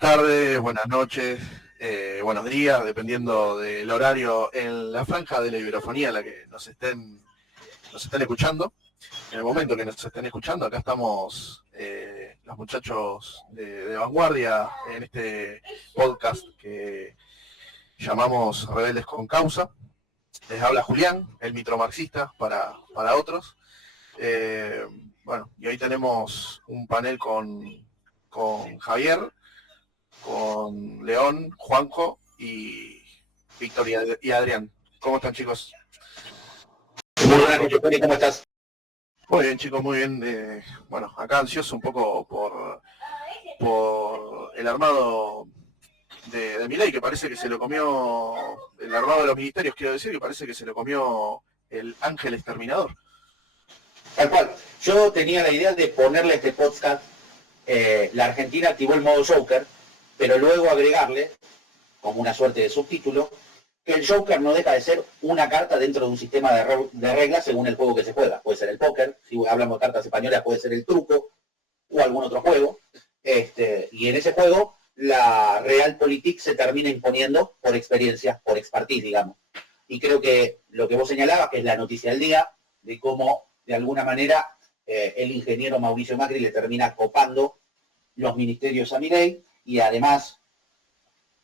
Buenas tardes, buenas noches, buenos días, dependiendo del horario en la franja de la iberofonía a la que nos estén escuchando. En el momento que nos estén escuchando, acá estamos los muchachos de Vanguardia en este podcast que llamamos Rebeldes con Causa. Les habla Julián, el mitromarxista para otros. Bueno, y hoy tenemos un panel con Javier, con León, Juanjo y Víctor y Adrián. ¿Cómo están, chicos? Muy buenas noches, Tony, ¿cómo estás? Muy bien, chicos, muy bien. Bueno, acá ansioso un poco por el armado de Milei, que parece que se lo comió, el armado de los ministerios, quiero decir, que parece que se lo comió el ángel exterminador. Tal cual. Yo tenía la idea de ponerle a este podcast, la Argentina activó el modo Joker, pero luego agregarle, como una suerte de subtítulo, que el Joker no deja de ser una carta dentro de un sistema de reglas según el juego que se juega. Puede ser el póker, si hablamos de cartas españolas puede ser el truco o algún otro juego. Y en ese juego la realpolitik se termina imponiendo por experiencia, por expertise, digamos. Y creo que lo que vos señalabas, que es la noticia del día, de cómo de alguna manera el ingeniero Mauricio Macri le termina copando los ministerios a Milei y además,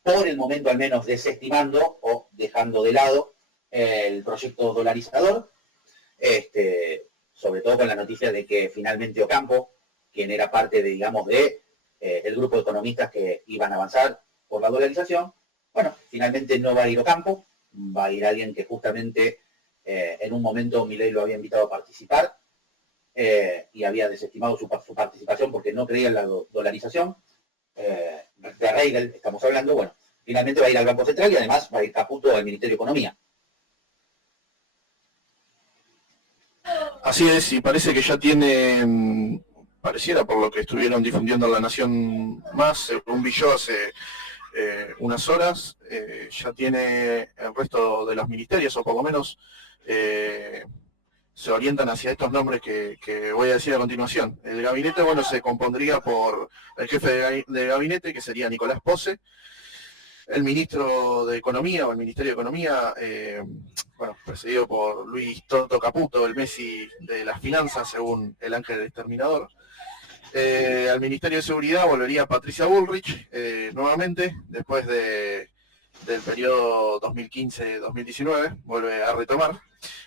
por el momento al menos, desestimando o dejando de lado el proyecto dolarizador, sobre todo con la noticia de que finalmente Ocampo, quien era parte de, digamos, de el grupo de economistas que iban a avanzar por la dolarización, bueno, finalmente no va a ir Ocampo, va a ir alguien que justamente en un momento Milei lo había invitado a participar y había desestimado su participación porque no creía en la dolarización. De Reigel estamos hablando, bueno, finalmente va a ir al Banco Central y además va a ir Caputo al Ministerio de Economía. Así es, y parece que ya tienen, pareciera por lo que estuvieron difundiendo en La Nación Más, según vi yo hace unas horas, ya tiene el resto de los ministerios, o por lo menos se orientan hacia estos nombres que voy a decir a continuación. El gabinete, bueno, se compondría por el jefe de gabinete, que sería Nicolás Posse, el ministro de Economía, o el Ministerio de Economía, bueno, presidido por Luis Toto Caputo, el Messi de las finanzas, según el ángel exterminador. Al Ministerio de Seguridad volvería Patricia Bullrich, nuevamente, después del periodo 2015-2019, vuelve a retomar.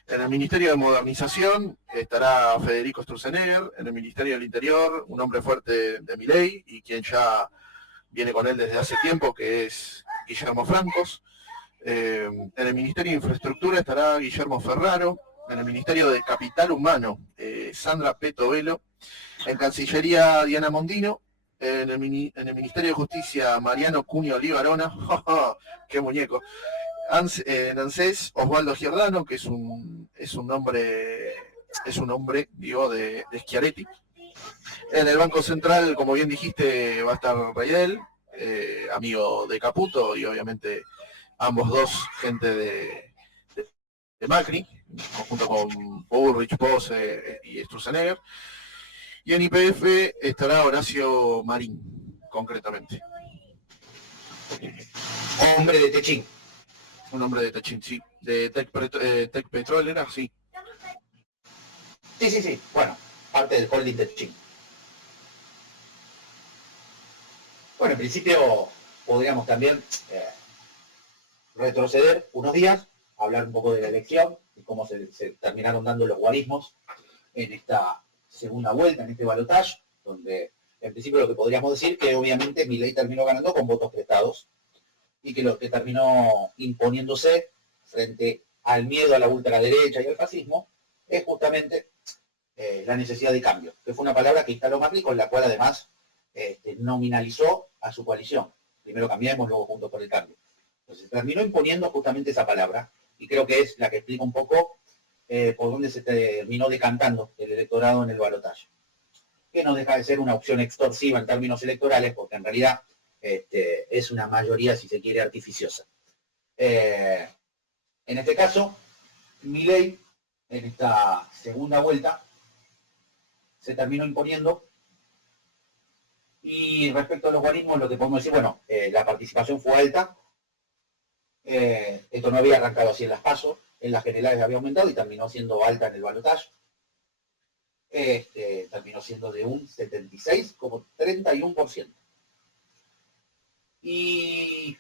En el Ministerio de Modernización estará Federico Sturzenegger. En el Ministerio del Interior, un hombre fuerte de Milei y quien ya viene con él desde hace tiempo, que es Guillermo Francos. En el Ministerio de Infraestructura estará Guillermo Ferraro. En el Ministerio de Capital Humano, Sandra Peto Velo. En Cancillería, Diana Mondino. En el Ministerio de Justicia, Mariano Cunio Olivarona. ¡Qué muñeco! En ANSES, Osvaldo Giordano, que es un nombre, digo, de Schiaretti. En el Banco Central, como bien dijiste, va a estar Reidel, amigo de Caputo, y obviamente ambos dos gente de Macri, junto con Bullrich, Posse y Sturzenegger. Y en YPF estará Horacio Marín, concretamente. Hombre de Techín. Un hombre de Techín, sí. De Tech Petrol era, sí. Sí. Bueno, parte del holding de Techín. Bueno, en principio podríamos también retroceder unos días, hablar un poco de la elección y cómo se terminaron dando los guarismos en esta segunda vuelta, en este balotaje, donde en principio lo que podríamos decir que obviamente Milei terminó ganando con votos prestados y que lo que terminó imponiéndose frente al miedo a la ultraderecha y al fascismo es justamente la necesidad de cambio, que fue una palabra que instaló Macri, con la cual además nominalizó a su coalición. Primero Cambiemos, luego Juntos por el Cambio. Entonces terminó imponiendo justamente esa palabra y creo que es la que explica un poco por dónde se terminó decantando el electorado en el balotaje, que no deja de ser una opción extorsiva en términos electorales, porque en realidad es una mayoría, si se quiere, artificiosa. En este caso, Milei, en esta segunda vuelta, se terminó imponiendo Y respecto a los guarismos, lo que podemos decir, bueno, la participación fue alta. Esto no había arrancado así en las PASO, en las generales había aumentado y terminó siendo alta en el balotaje. Terminó siendo de un 76,31%. Y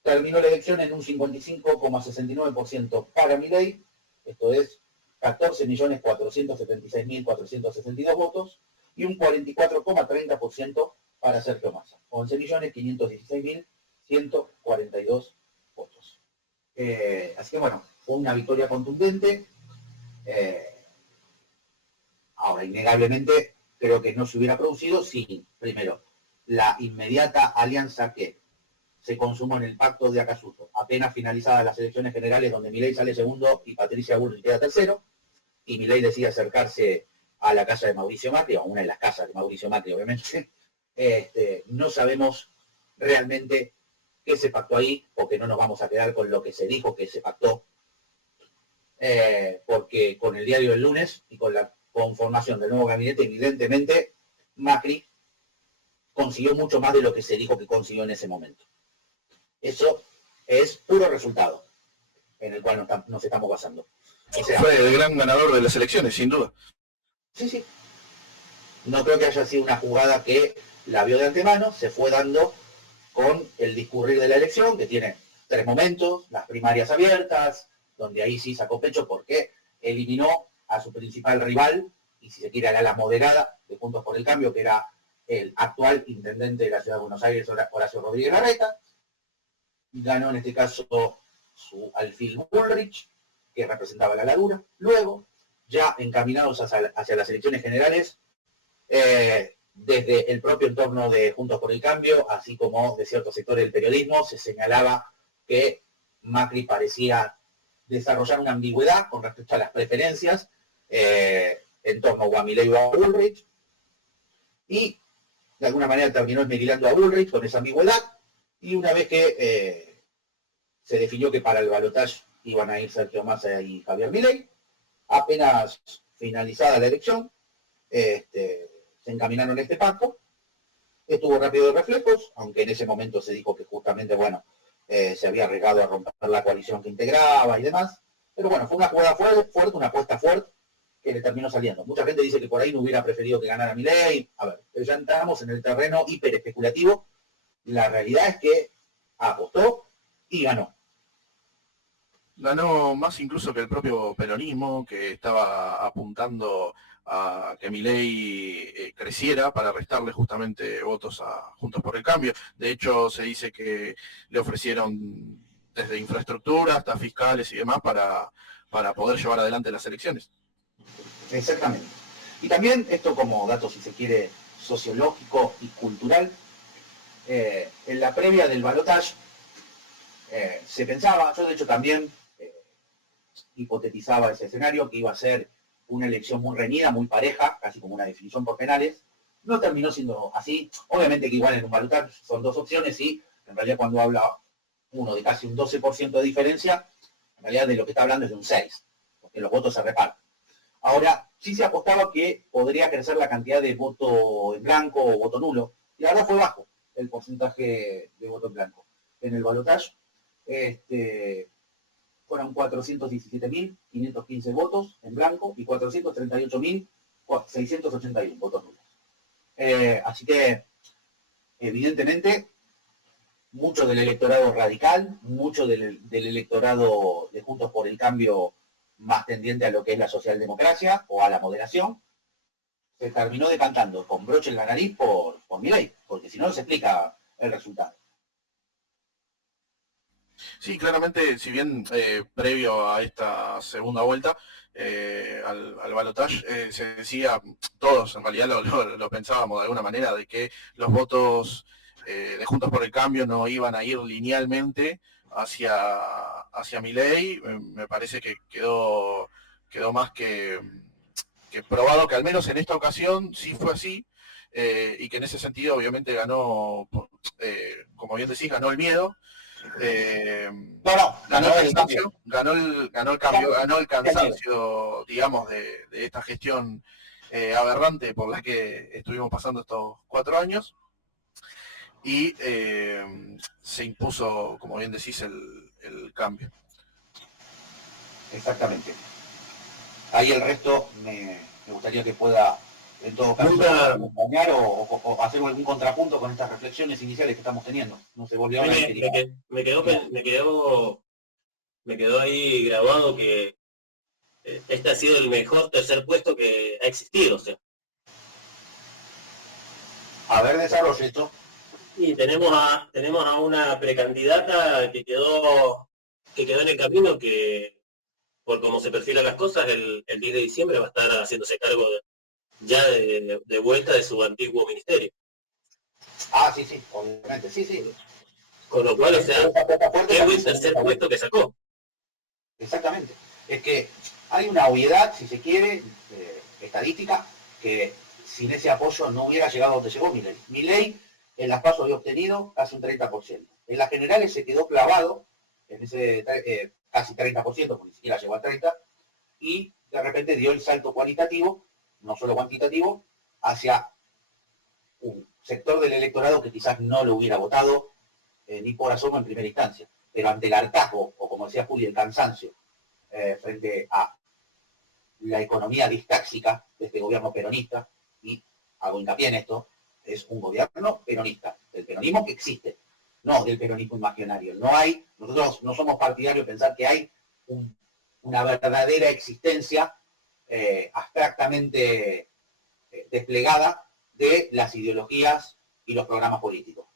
terminó la elección en un 55,69% para Milei, esto es 14.476.462 votos, y un 44,30% para Sergio Massa, 11.516.142 votos. Así que bueno, fue una victoria contundente. Ahora, innegablemente, creo que no se hubiera producido si, primero, la inmediata alianza que se consumó en el pacto de Acasuso, apenas finalizadas las elecciones generales donde Milei sale segundo y Patricia Bullrich queda tercero, y Milei decide acercarse a la casa de Mauricio Macri, o a una de las casas de Mauricio Macri, obviamente. No sabemos realmente qué se pactó ahí, porque no nos vamos a quedar con lo que se dijo que se pactó, porque con el diario del lunes y con la conformación del nuevo gabinete, evidentemente, Macri consiguió mucho más de lo que se dijo que consiguió en ese momento. Eso es puro resultado en el cual nos estamos basando. O sea, fue el gran ganador de las elecciones, sin duda. Sí. No creo que haya sido una jugada que la vio de antemano, se fue dando con el discurrir de la elección, que tiene 3 momentos, las primarias abiertas, donde ahí sí sacó pecho porque eliminó a su principal rival, y si se quiere a la moderada de Juntos por el Cambio, que era el actual intendente de la Ciudad de Buenos Aires, Horacio Rodríguez Larreta. Ganó en este caso su alfil Bullrich, que representaba la Ladura. Luego, ya encaminados hacia las elecciones generales, desde el propio entorno de Juntos por el Cambio, así como de ciertos sectores del periodismo, se señalaba que Macri parecía desarrollar una ambigüedad con respecto a las preferencias en torno a Milei o a Bullrich, y de alguna manera terminó esmerilando a Bullrich con esa ambigüedad, y una vez que se definió que para el balotaje iban a ir Sergio Massa y Javier Milei, apenas finalizada la elección, se encaminaron a este pacto. Estuvo rápido de reflejos, aunque en ese momento se dijo que justamente, bueno, se había arriesgado a romper la coalición que integraba y demás. Pero bueno, fue una jugada fuerte, una apuesta fuerte, que le terminó saliendo. Mucha gente dice que por ahí no hubiera preferido que ganara Milei. A ver, ya entramos en el terreno hiper especulativo. La realidad es que apostó y ganó. Ganó más incluso que el propio peronismo, que estaba apuntando a que Milei creciera para restarle justamente votos a Juntos por el Cambio. De hecho, se dice que le ofrecieron desde infraestructura hasta fiscales y demás para poder llevar adelante las elecciones. Exactamente. Y también esto como dato, si se quiere, sociológico y cultural, en la previa del balotaje se pensaba, yo de hecho también hipotetizaba ese escenario, que iba a ser una elección muy reñida, muy pareja, casi como una definición por penales. No terminó siendo así. Obviamente que igual en un balotaje son 2 opciones y en realidad cuando habla uno de casi un 12% de diferencia, en realidad de lo que está hablando es de un 6%, porque los votos se reparten. Ahora, sí se apostaba que podría crecer la cantidad de voto en blanco o voto nulo, y la verdad fue bajo el porcentaje de voto en blanco. En el balotaje fueron 417.515 votos en blanco y 438.681 votos nulos. Así que, evidentemente, mucho del electorado radical, mucho del electorado de Juntos por el Cambio más tendiente a lo que es la socialdemocracia o a la moderación, se terminó decantando con broche en la nariz por Milei, porque si no, no se explica el resultado. Sí, claramente, si bien previo a esta segunda vuelta, al balotaje, se decía, todos en realidad lo pensábamos de alguna manera, de que los votos de Juntos por el Cambio no iban a ir linealmente hacia Milei. Me parece que quedó más que probado que al menos en esta ocasión sí fue así, y que en ese sentido obviamente ganó, como bien decís, ganó el miedo. Ganó el cansancio, digamos, de esta gestión aberrante por la que estuvimos pasando estos 4 años, y se impuso, como bien decís, el cambio. Exactamente. Ahí el resto me gustaría que pueda, en todo caso, acompañar o hacer algún contrapunto con estas reflexiones iniciales que estamos teniendo. No se volvió a me quedó ahí grabado que este ha sido el mejor tercer puesto que ha existido. O sea. A ver, desarrollo esto. Y tenemos a una precandidata que quedó en el camino, que por cómo se perfilan las cosas, el 10 de diciembre va a estar haciéndose cargo de vuelta de su antiguo ministerio. Ah, sí, obviamente, sí. Con lo cual, o sea, qué buen tercer puesto que sacó. Exactamente. Es que hay una obviedad, si se quiere, estadística, que sin ese apoyo no hubiera llegado a donde llegó Milei. Milei en las PASO había obtenido casi un 30%. En las generales se quedó clavado en ese casi 30%, porque ni siquiera llegó a 30%, y de repente dio el salto cualitativo, no solo cuantitativo, hacia un sector del electorado que quizás no lo hubiera votado ni por asomo en primera instancia. Pero ante el hartazgo, o como decía Juli, el cansancio, frente a la economía distáxica de este gobierno peronista, y hago hincapié en esto, es un gobierno peronista, del peronismo que existe, no del peronismo imaginario. Nosotros no somos partidarios de pensar que hay una verdadera existencia abstractamente desplegada de las ideologías y los programas políticos.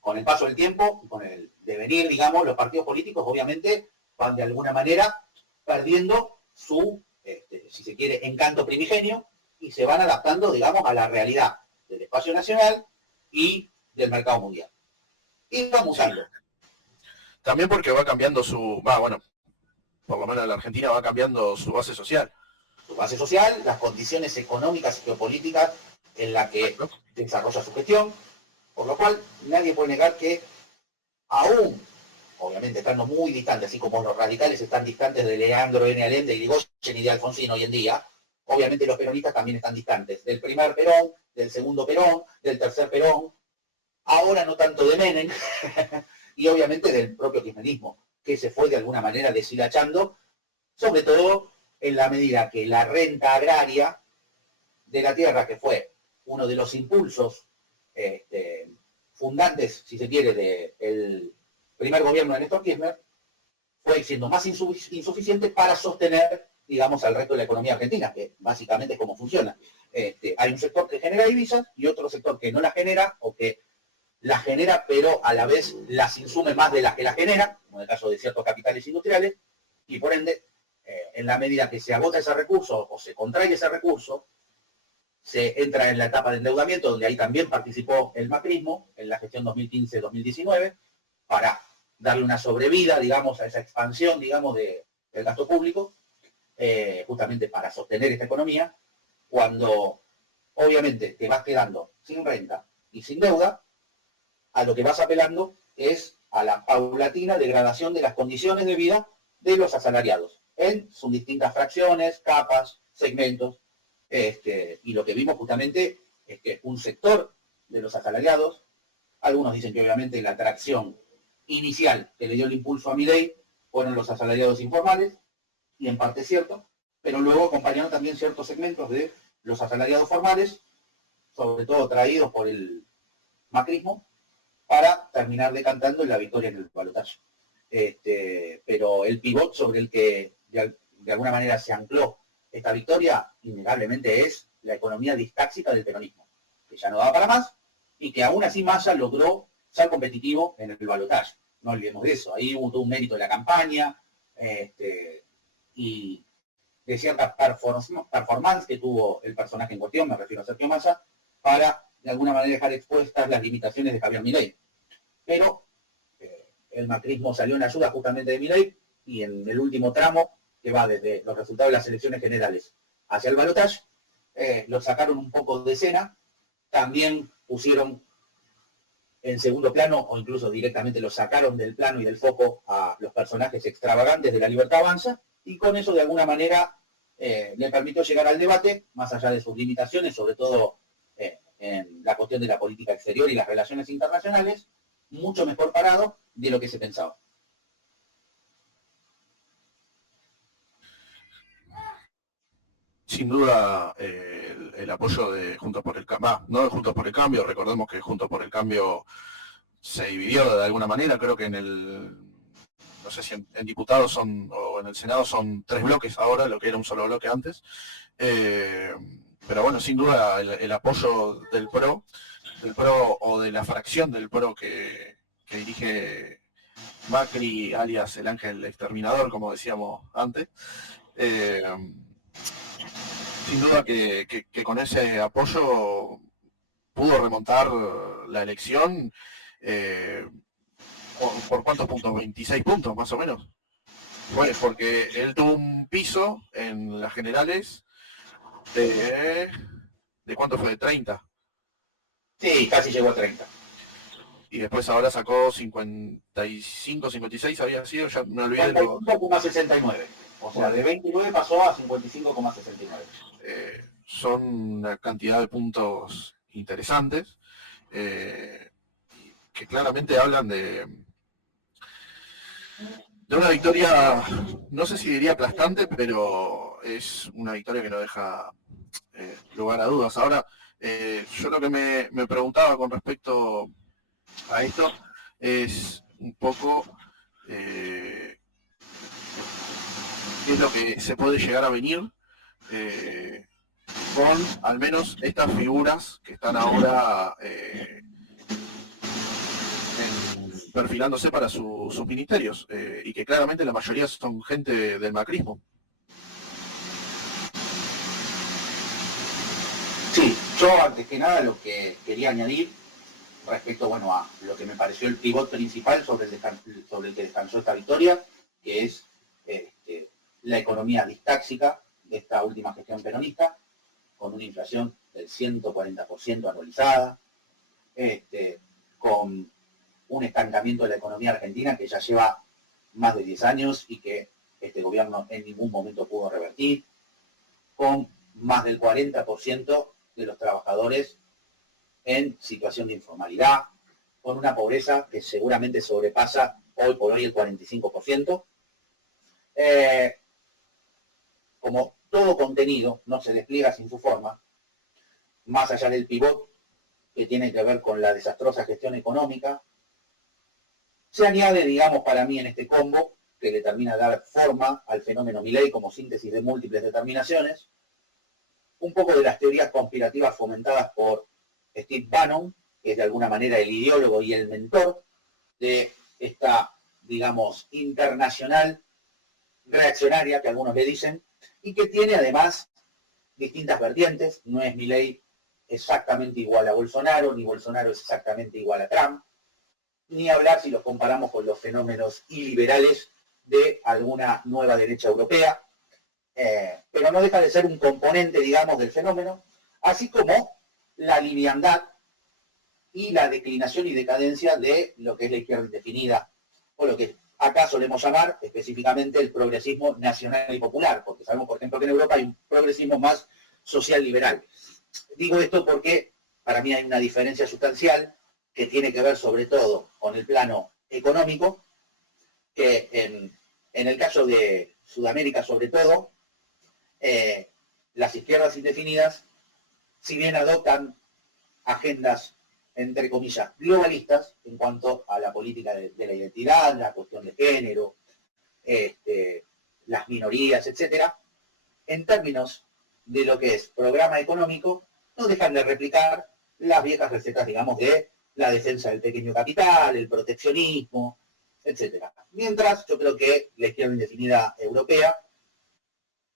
Con el paso del tiempo, con el devenir, digamos, los partidos políticos obviamente van de alguna manera perdiendo su, si se quiere, encanto primigenio, y se van adaptando, digamos, a la realidad del espacio nacional y del mercado mundial. Y vamos usando. También porque va cambiando por lo menos en la Argentina va cambiando su base social. Su base social, las condiciones económicas y geopolíticas en las que desarrolla su gestión, por lo cual nadie puede negar que aún, obviamente estando muy distantes, así como los radicales están distantes de Leandro N. Allende y Irigoyen y de Alfonsín hoy en día, obviamente los peronistas también están distantes del primer Perón, del segundo Perón, del tercer Perón, ahora no tanto de Menem, y obviamente del propio kirchnerismo, que se fue de alguna manera deshilachando, sobre todo en la medida que la renta agraria de la tierra, que fue uno de los impulsos fundantes, si se quiere, del primer gobierno de Néstor Kirchner, fue siendo más insuficiente para sostener, digamos, al resto de la economía argentina, que básicamente es como funciona. Hay un sector que genera divisas y otro sector que no las genera, o que las genera, pero a la vez las insume más de las que las genera, como en el caso de ciertos capitales industriales, y por ende, en la medida que se agota ese recurso o se contrae ese recurso, se entra en la etapa de endeudamiento, donde ahí también participó el macrismo en la gestión 2015-2019, para darle una sobrevida, digamos, a esa expansión, digamos, del gasto público, justamente para sostener esta economía, cuando obviamente te vas quedando sin renta y sin deuda, a lo que vas apelando es a la paulatina degradación de las condiciones de vida de los asalariados, en sus distintas fracciones, capas, segmentos, y lo que vimos justamente es que un sector de los asalariados, algunos dicen que obviamente la atracción inicial que le dio el impulso a Milei fueron los asalariados informales, y en parte es cierto, pero luego acompañaron también ciertos segmentos de los asalariados formales, sobre todo traídos por el macrismo, para terminar decantando en la victoria en el balotaje. Pero el pivot sobre el que de alguna manera se ancló esta victoria, innegablemente es la economía distáxica del peronismo, que ya no daba para más, y que aún así Massa logró ser competitivo en el balotaje. No olvidemos de eso. Ahí hubo todo un mérito de la campaña, y de cierta performance que tuvo el personaje en cuestión, me refiero a Sergio Massa, para de alguna manera dejar expuestas las limitaciones de Javier Milei. Pero el macrismo salió en ayuda justamente de Milei, y en el último tramo, que va desde los resultados de las elecciones generales hacia el balotaje, lo sacaron un poco de escena, también pusieron en segundo plano, o incluso directamente lo sacaron del plano y del foco, a los personajes extravagantes de La Libertad Avanza, y con eso de alguna manera le permitió llegar al debate, más allá de sus limitaciones, sobre todo en la cuestión de la política exterior y las relaciones internacionales, mucho mejor parado de lo que se pensaba. Sin duda, el apoyo de Juntos por el Cambio, no de Juntos por el Cambio, recordemos que Juntos por el Cambio se dividió de alguna manera, creo que no sé si en diputados o en el Senado son 3 bloques ahora, lo que era un solo bloque antes. Pero bueno, sin duda el apoyo del PRO o de la fracción del PRO que dirige Macri, alias el ángel exterminador, como decíamos antes, sin duda que con ese apoyo pudo remontar la elección. ¿Por cuántos puntos? 26 puntos más o menos. Bueno, porque él tuvo un piso en las generales ¿de cuánto fue? ¿De 30? Sí, casi llegó a 30. Y después ahora sacó 55, 56, había sido, ya me olvidé. 55,69. O sea, de 29 pasó a 55,69. Son una cantidad de puntos interesantes que claramente hablan de una victoria, no sé si diría aplastante, pero es una victoria que no deja lugar a dudas. Ahora, yo lo que me preguntaba con respecto a esto es un poco qué es lo que se puede llegar a venir con al menos estas figuras que están ahora perfilándose para sus ministerios y que claramente la mayoría son gente del macrismo. Sí, yo antes que nada lo que quería añadir respecto, bueno, a lo que me pareció el pivot principal sobre el que descansó esta victoria, que es la economía distáxica de esta última gestión peronista, con una inflación del 140% anualizada, con un estancamiento de la economía argentina que ya lleva más de 10 años y que este gobierno en ningún momento pudo revertir, con más del 40% de los trabajadores en situación de informalidad, con una pobreza que seguramente sobrepasa hoy por hoy el 45%. Como todo contenido no se despliega sin su forma, más allá del pivot que tiene que ver con la desastrosa gestión económica, se añade, digamos, para mí en este combo, que le termina de dar forma al fenómeno Milei como síntesis de múltiples determinaciones, un poco de las teorías conspirativas fomentadas por Steve Bannon, que es de alguna manera el ideólogo y el mentor de esta, digamos, internacional reaccionaria, que algunos le dicen, y que tiene además distintas vertientes. No es Milei exactamente igual a Bolsonaro, ni Bolsonaro es exactamente igual a Trump, ni hablar si los comparamos con los fenómenos iliberales de alguna nueva derecha europea, pero no deja de ser un componente, digamos, del fenómeno, así como la liviandad y la declinación y decadencia de lo que es la izquierda indefinida, o lo que acá solemos llamar específicamente el progresismo nacional y popular, porque sabemos, por ejemplo, que en Europa hay un progresismo más social liberal. Digo esto porque para mí hay una diferencia sustancial que tiene que ver sobre todo con el plano económico, que en el caso de Sudamérica sobre todo, las izquierdas indefinidas, si bien adoptan agendas, entre comillas, globalistas en cuanto a la política de la identidad, la cuestión de género, las minorías, etcétera, en términos de lo que es programa económico, no dejan de replicar las viejas recetas, digamos, de la defensa del pequeño capital, el proteccionismo, etcétera. Mientras yo creo que la izquierda indefinida europea,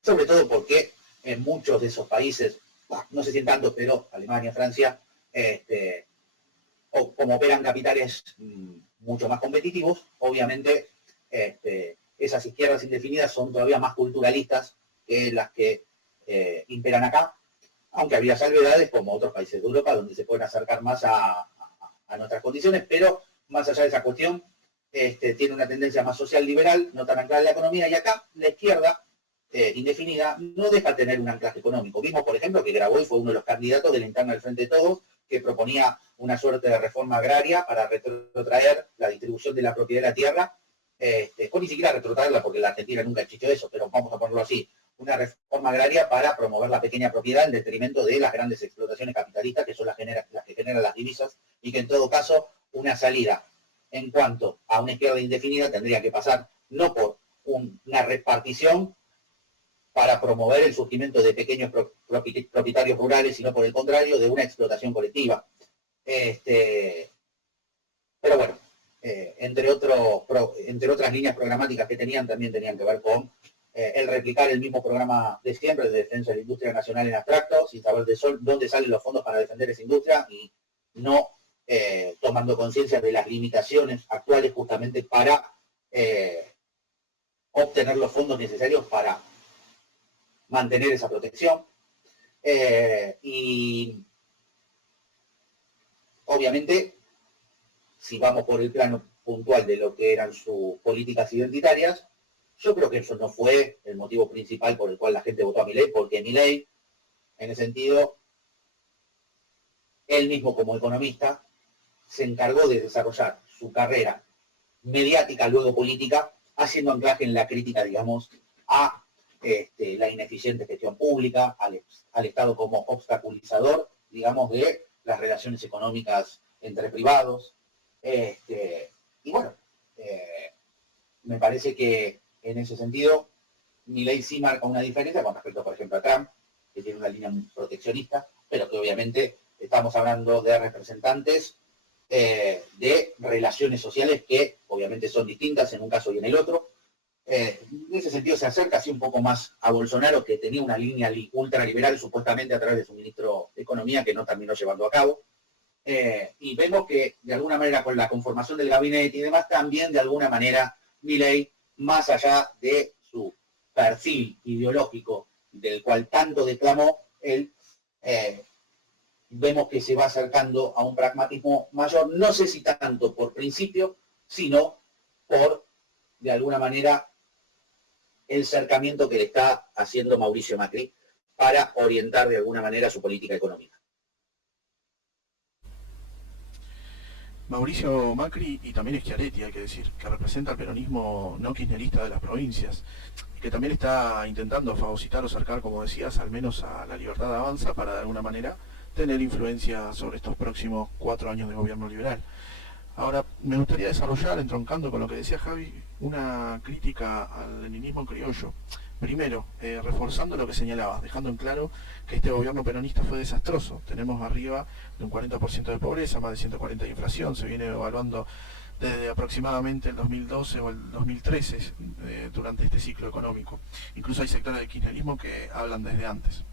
sobre todo porque en muchos de esos países, no sé si en tantos, pero Alemania, Francia, como operan capitales mucho más competitivos, obviamente esas izquierdas indefinidas son todavía más culturalistas que las que imperan acá, aunque había salvedades como otros países de Europa donde se pueden acercar más a nuestras condiciones, pero más allá de esa cuestión, tiene una tendencia más social liberal, no tan anclada en la economía, y acá la izquierda indefinida no deja de tener un anclaje económico. Vimos, por ejemplo, que Grabois fue uno de los candidatos de la interna del Frente de Todos, que proponía una suerte de reforma agraria para retrotraer la distribución de la propiedad de la tierra, o ni siquiera retrotraerla, porque en la Argentina nunca existió eso, pero vamos a ponerlo así, una reforma agraria para promover la pequeña propiedad en detrimento de las grandes explotaciones capitalistas, que son las que generan las divisas, y que en todo caso una salida en cuanto a una izquierda indefinida tendría que pasar no por una repartición para promover el surgimiento de pequeños propietarios rurales, sino por el contrario, de una explotación colectiva. Pero bueno, entre otras líneas programáticas que tenían, también tenían que ver con el replicar el mismo programa de siempre de defensa de la industria nacional en abstracto, sin saber de dónde salen los fondos para defender esa industria y no tomando conciencia de las limitaciones actuales justamente para obtener los fondos necesarios para mantener esa protección. Y obviamente, si vamos por el plano puntual de lo que eran sus políticas identitarias, yo creo que eso no fue el motivo principal por el cual la gente votó a Milei, porque Milei, en ese sentido, él mismo como economista, se encargó de desarrollar su carrera mediática, luego política, haciendo anclaje en la crítica, digamos, a la ineficiente gestión pública, al Estado como obstaculizador, digamos, de las relaciones económicas entre privados. Y bueno, me parece que en ese sentido, Milei sí marca una diferencia con respecto, por ejemplo, a Trump, que tiene una línea proteccionista, pero que obviamente estamos hablando de representantes de relaciones sociales que obviamente son distintas en un caso y en el otro. En ese sentido se acerca así un poco más a Bolsonaro, que tenía una línea ultraliberal supuestamente a través de su ministro de Economía, que no terminó llevando a cabo. Y vemos que de alguna manera con la conformación del gabinete y demás, también de alguna manera Milei, más allá de su perfil ideológico, del cual tanto declamó, él vemos que se va acercando a un pragmatismo mayor, no sé si tanto por principio, sino por, de alguna manera, el cercamiento que le está haciendo Mauricio Macri para orientar de alguna manera su política económica. Mauricio Macri y también Schiaretti, hay que decir, que representa el peronismo no kirchnerista de las provincias, que también está intentando fagocitar o cercar, como decías, al menos a la Libertad de Avanza para de alguna manera tener influencia sobre estos próximos 4 años de gobierno liberal. Ahora, me gustaría desarrollar, entroncando con lo que decía Javi, una crítica al leninismo criollo. Primero, reforzando lo que señalabas, dejando en claro que este gobierno peronista fue desastroso. Tenemos arriba de un 40% de pobreza, más de 140 de inflación, se viene evaluando desde aproximadamente el 2012 o el 2013 durante este ciclo económico. Incluso hay sectores del kirchnerismo que hablan desde antes.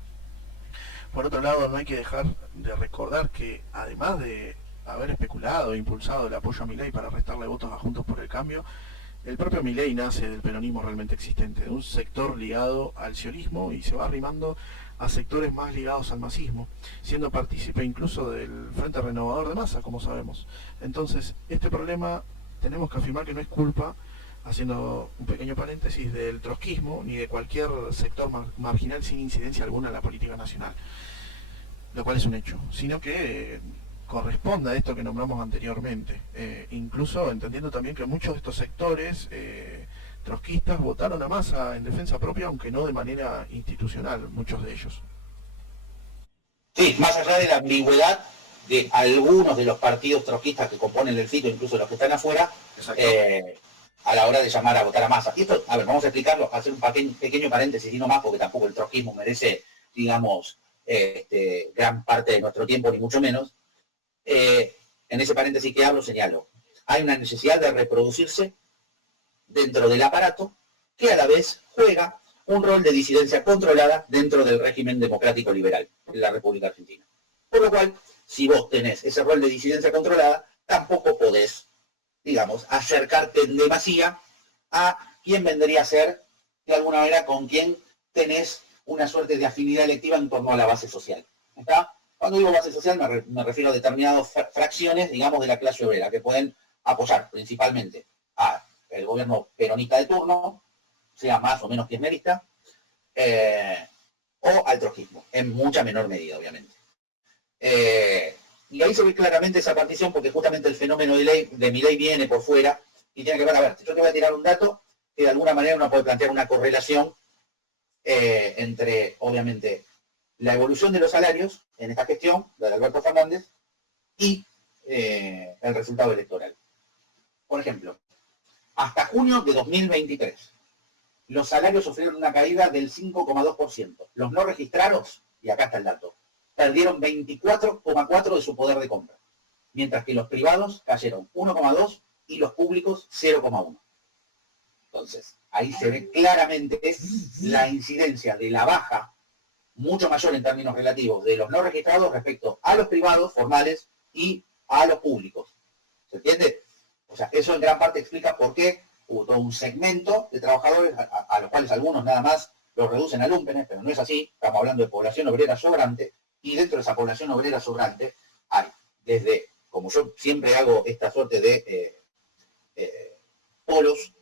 Por otro lado, no hay que dejar de recordar que además de haber especulado e impulsado el apoyo a Milei para restarle votos a Juntos por el Cambio, el propio Milei nace del peronismo realmente existente, de un sector ligado al sionismo y se va arrimando a sectores más ligados al masismo, siendo partícipe incluso del Frente Renovador de Masa, como sabemos. Entonces, este problema tenemos que afirmar que no es culpa, haciendo un pequeño paréntesis, del trotskismo ni de cualquier sector marginal sin incidencia alguna en la política nacional, lo cual es un hecho, sino que corresponde a esto que nombramos anteriormente, incluso entendiendo también que muchos de estos sectores trotskistas votaron a Massa en defensa propia, aunque no de manera institucional, muchos de ellos. Sí, más allá de la ambigüedad de algunos de los partidos trotskistas que componen el FITO, incluso los que están afuera, a la hora de llamar a votar a Massa. Y esto, a ver, vamos a explicarlo, hacer un pequeño paréntesis y no más, porque tampoco el trotskismo merece, digamos, gran parte de nuestro tiempo, ni mucho menos. En ese paréntesis que hablo, señalo, hay una necesidad de reproducirse dentro del aparato que a la vez juega un rol de disidencia controlada dentro del régimen democrático liberal de la República Argentina. Por lo cual, si vos tenés ese rol de disidencia controlada, tampoco podés, digamos, acercarte en demasía a quien vendría a ser, de alguna manera, con quien tenés una suerte de afinidad electiva en torno a la base social. ¿Está? Cuando digo base social me refiero a determinadas fracciones, digamos, de la clase obrera, que pueden apoyar principalmente al gobierno peronista de turno, sea más o menos kirchnerista, o al trotskismo, en mucha menor medida, obviamente. Y ahí se ve claramente esa partición porque justamente el fenómeno de Milei viene por fuera y tiene que ver, a ver, yo te voy a tirar un dato que de alguna manera uno puede plantear una correlación entre, obviamente, la evolución de los salarios en esta gestión, la de Alberto Fernández, y el resultado electoral. Por ejemplo, hasta junio de 2023, los salarios sufrieron una caída del 5,2%. Los no registrados, y acá está el dato, perdieron 24,4% de su poder de compra, mientras que los privados cayeron 1,2% y los públicos 0,1%. Entonces, ahí se ve claramente la incidencia de la baja, mucho mayor en términos relativos, de los no registrados respecto a los privados formales y a los públicos. ¿Se entiende? O sea, eso en gran parte explica por qué hubo todo un segmento de trabajadores, a los cuales algunos nada más los reducen a lúmpenes, pero no es así. Estamos hablando de población obrera sobrante, y dentro de esa población obrera sobrante hay desde, como yo siempre hago esta suerte de polos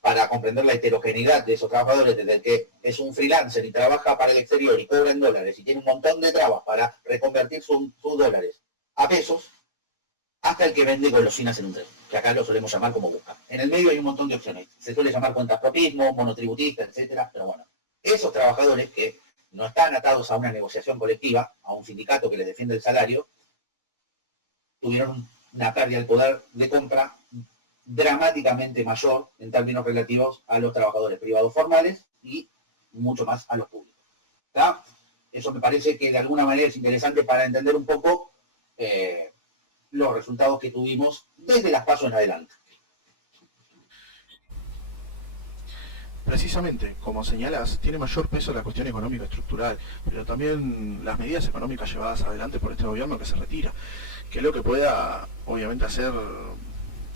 para comprender la heterogeneidad de esos trabajadores, desde el que es un freelancer y trabaja para el exterior y cobra en dólares y tiene un montón de trabas para reconvertir sus dólares a pesos, hasta el que vende golosinas en un tren, que acá lo solemos llamar como busca. En el medio hay un montón de opciones. Se suele llamar cuentapropismo, monotributista, etcétera, pero bueno, esos trabajadores que no están atados a una negociación colectiva, a un sindicato que les defiende el salario, tuvieron una pérdida del poder de compra dramáticamente mayor en términos relativos a los trabajadores privados formales y mucho más a los públicos. ¿Está? Eso me parece que de alguna manera es interesante para entender un poco los resultados que tuvimos desde las PASO en adelante. Precisamente, como señalas, tiene mayor peso la cuestión económica estructural, pero también las medidas económicas llevadas adelante por este gobierno que se retira, que es lo que pueda, obviamente, hacer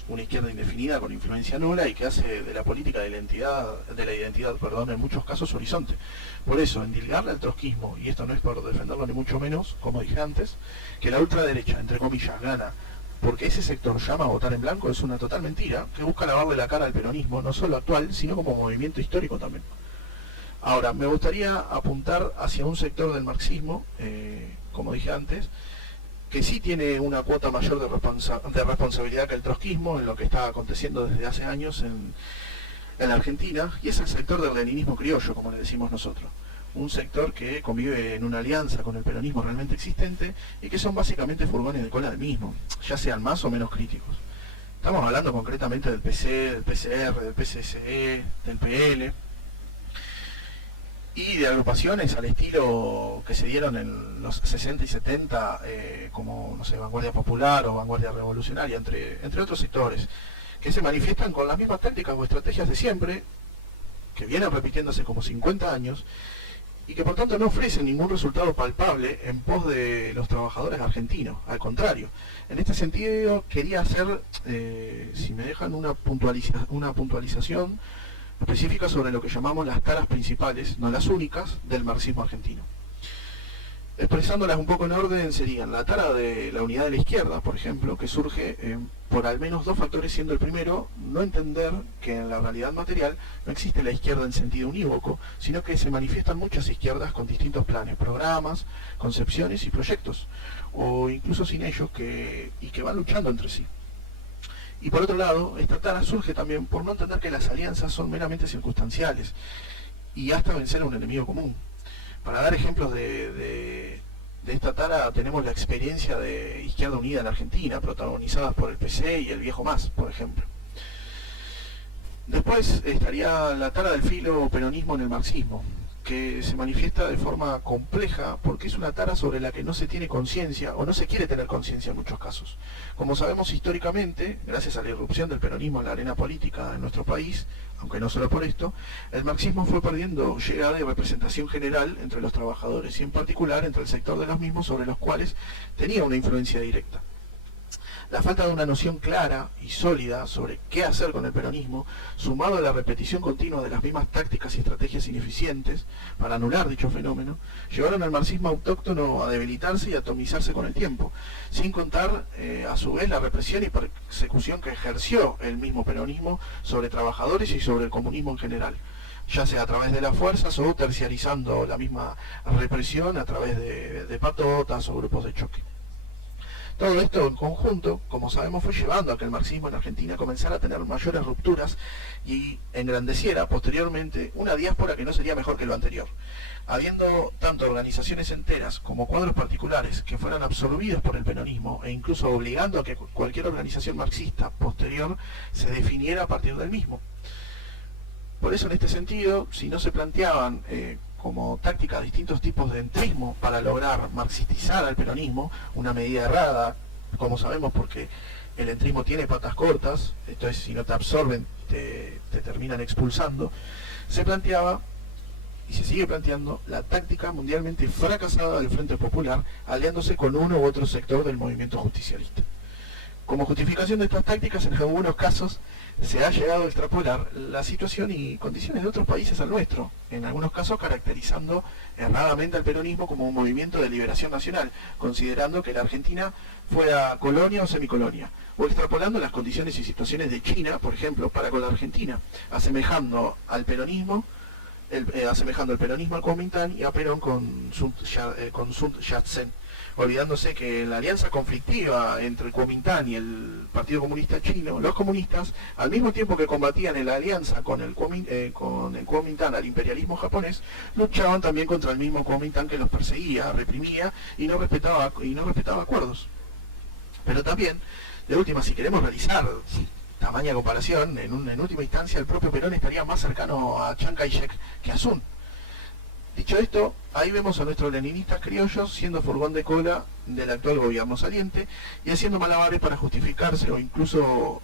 una izquierda indefinida con influencia nula y que hace de la política de la identidad, en muchos casos horizonte. Por eso, endilgarle al trotskismo, y esto no es por defenderlo ni mucho menos, como dije antes, que la ultraderecha, entre comillas, gana porque ese sector llama a votar en blanco, es una total mentira, que busca lavarle la cara al peronismo, no solo actual, sino como movimiento histórico también. Ahora, me gustaría apuntar hacia un sector del marxismo, como dije antes, que sí tiene una cuota mayor de responsabilidad que el trotskismo en lo que está aconteciendo desde hace años en la Argentina, y es el sector del leninismo criollo, como le decimos nosotros. Un sector que convive en una alianza con el peronismo realmente existente y que son básicamente furgones de cola del mismo, ya sean más o menos críticos. Estamos hablando concretamente del PC, del PCR, del PCSE, del PL y de agrupaciones al estilo que se dieron en los 60 y 70 como, no sé, Vanguardia Popular o Vanguardia Revolucionaria, entre otros sectores, que se manifiestan con las mismas tácticas o estrategias de siempre, que vienen repitiéndose como 50 años, y que por tanto no ofrecen ningún resultado palpable en pos de los trabajadores argentinos. Al contrario, en este sentido quería hacer, si me dejan, una puntualización específica sobre lo que llamamos las taras principales, no las únicas, del marxismo argentino. Expresándolas un poco en orden, serían la tara de la unidad de la izquierda, por ejemplo, que surge por al menos dos factores, siendo el primero, no entender que en la realidad material no existe la izquierda en sentido unívoco, sino que se manifiestan muchas izquierdas con distintos planes, programas, concepciones y proyectos, o incluso sin ellos, que van luchando entre sí. Y por otro lado, esta tara surge también por no entender que las alianzas son meramente circunstanciales, y hasta vencer a un enemigo común. Para dar ejemplos de esta tara, tenemos la experiencia de Izquierda Unida en Argentina, protagonizadas por el PC y el Viejo Más, por ejemplo. Después estaría la tara del filo peronismo en el marxismo, que se manifiesta de forma compleja porque es una tara sobre la que no se tiene conciencia o no se quiere tener conciencia en muchos casos. Como sabemos históricamente, gracias a la irrupción del peronismo en la arena política en nuestro país, aunque no solo por esto, el marxismo fue perdiendo llegada y representación general entre los trabajadores y en particular entre el sector de los mismos sobre los cuales tenía una influencia directa. La falta de una noción clara y sólida sobre qué hacer con el peronismo, sumado a la repetición continua de las mismas tácticas y estrategias ineficientes para anular dicho fenómeno, llevaron al marxismo autóctono a debilitarse y atomizarse con el tiempo, sin contar a su vez la represión y persecución que ejerció el mismo peronismo sobre trabajadores y sobre el comunismo en general. ya sea a través de las fuerzas o terciarizando la misma represión a través de patotas o grupos de choque. Todo esto en conjunto, como sabemos, fue llevando a que el marxismo en Argentina comenzara a tener mayores rupturas y engrandeciera posteriormente una diáspora que no sería mejor que lo anterior, habiendo tanto organizaciones enteras como cuadros particulares que fueran absorbidos por el peronismo e incluso obligando a que cualquier organización marxista posterior se definiera a partir del mismo. Por eso, en este sentido, si no se planteaban como táctica distintos tipos de entrismo para lograr marxistizar al peronismo, una medida errada, como sabemos, porque el entrismo tiene patas cortas, entonces si no te absorben te terminan expulsando, se planteaba y se sigue planteando la táctica mundialmente fracasada del Frente Popular, aliándose con uno u otro sector del movimiento justicialista. Como justificación de estas tácticas, en algunos casos se ha llegado a extrapolar la situación y condiciones de otros países al nuestro, en algunos casos caracterizando erradamente al peronismo como un movimiento de liberación nacional, considerando que la Argentina fuera colonia o semicolonia, o extrapolando las condiciones y situaciones de China, por ejemplo, para con la Argentina, asemejando al peronismo al Kuomintang y a Perón con Sun Yat-sen, olvidándose que en la alianza conflictiva entre el Kuomintang y el Partido Comunista Chino, los comunistas, al mismo tiempo que combatían en la alianza con el Kuomintang al imperialismo japonés, luchaban también contra el mismo Kuomintang que los perseguía, reprimía y no respetaba acuerdos. Pero también, de última, si queremos realizar tamaña comparación, en última instancia el propio Perón estaría más cercano a Chiang Kai-shek que a Sun. Dicho esto, ahí vemos a nuestros leninistas criollos siendo furgón de cola del actual gobierno saliente y haciendo malabares para justificarse o incluso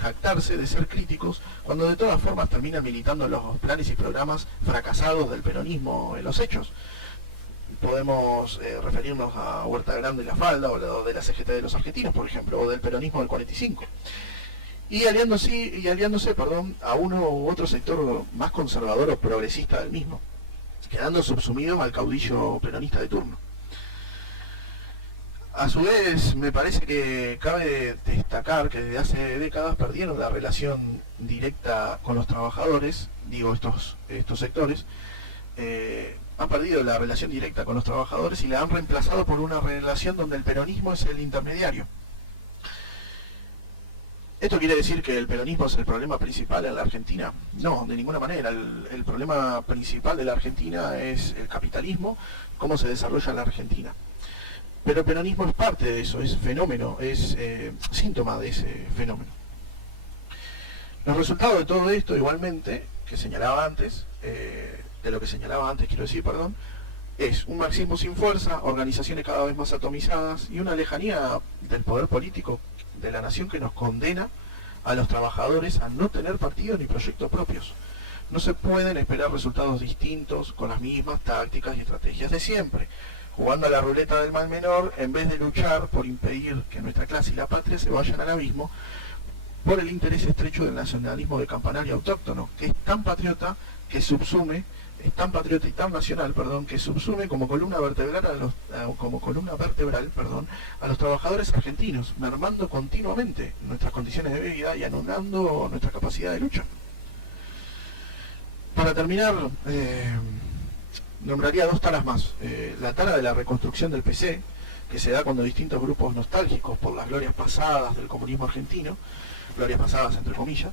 jactarse de ser críticos, cuando de todas formas terminan militando los planes y programas fracasados del peronismo en los hechos. Podemos referirnos a Huerta Grande y La Falda, o de la CGT de los argentinos, por ejemplo, o del peronismo del 45. Y aliándose a uno u otro sector más conservador o progresista del mismo, quedando subsumidos al caudillo peronista de turno. A su vez, me parece que cabe destacar que desde hace décadas perdieron la relación directa con los trabajadores, estos sectores, han perdido la relación directa con los trabajadores y la han reemplazado por una relación donde el peronismo es el intermediario. ¿Esto quiere decir que el peronismo es el problema principal en la Argentina? No, de ninguna manera. El problema principal de la Argentina es el capitalismo, cómo se desarrolla la Argentina. Pero el peronismo es parte de eso, es fenómeno, es síntoma de ese fenómeno. Los resultados de todo esto, igualmente, es un marxismo sin fuerza, organizaciones cada vez más atomizadas y una lejanía del poder político de la nación que nos condena a los trabajadores a no tener partido ni proyectos propios. No se pueden esperar resultados distintos con las mismas tácticas y estrategias de siempre, jugando a la ruleta del mal menor en vez de luchar por impedir que nuestra clase y la patria se vayan al abismo por el interés estrecho del nacionalismo de campanario autóctono, que es tan patriota y tan nacional, que subsume como columna vertebral a los trabajadores argentinos, mermando continuamente nuestras condiciones de vida y anulando nuestra capacidad de lucha. Para terminar, nombraría dos taras más. La tara de la reconstrucción del PC, que se da cuando distintos grupos nostálgicos por las glorias pasadas del comunismo argentino, glorias pasadas entre comillas,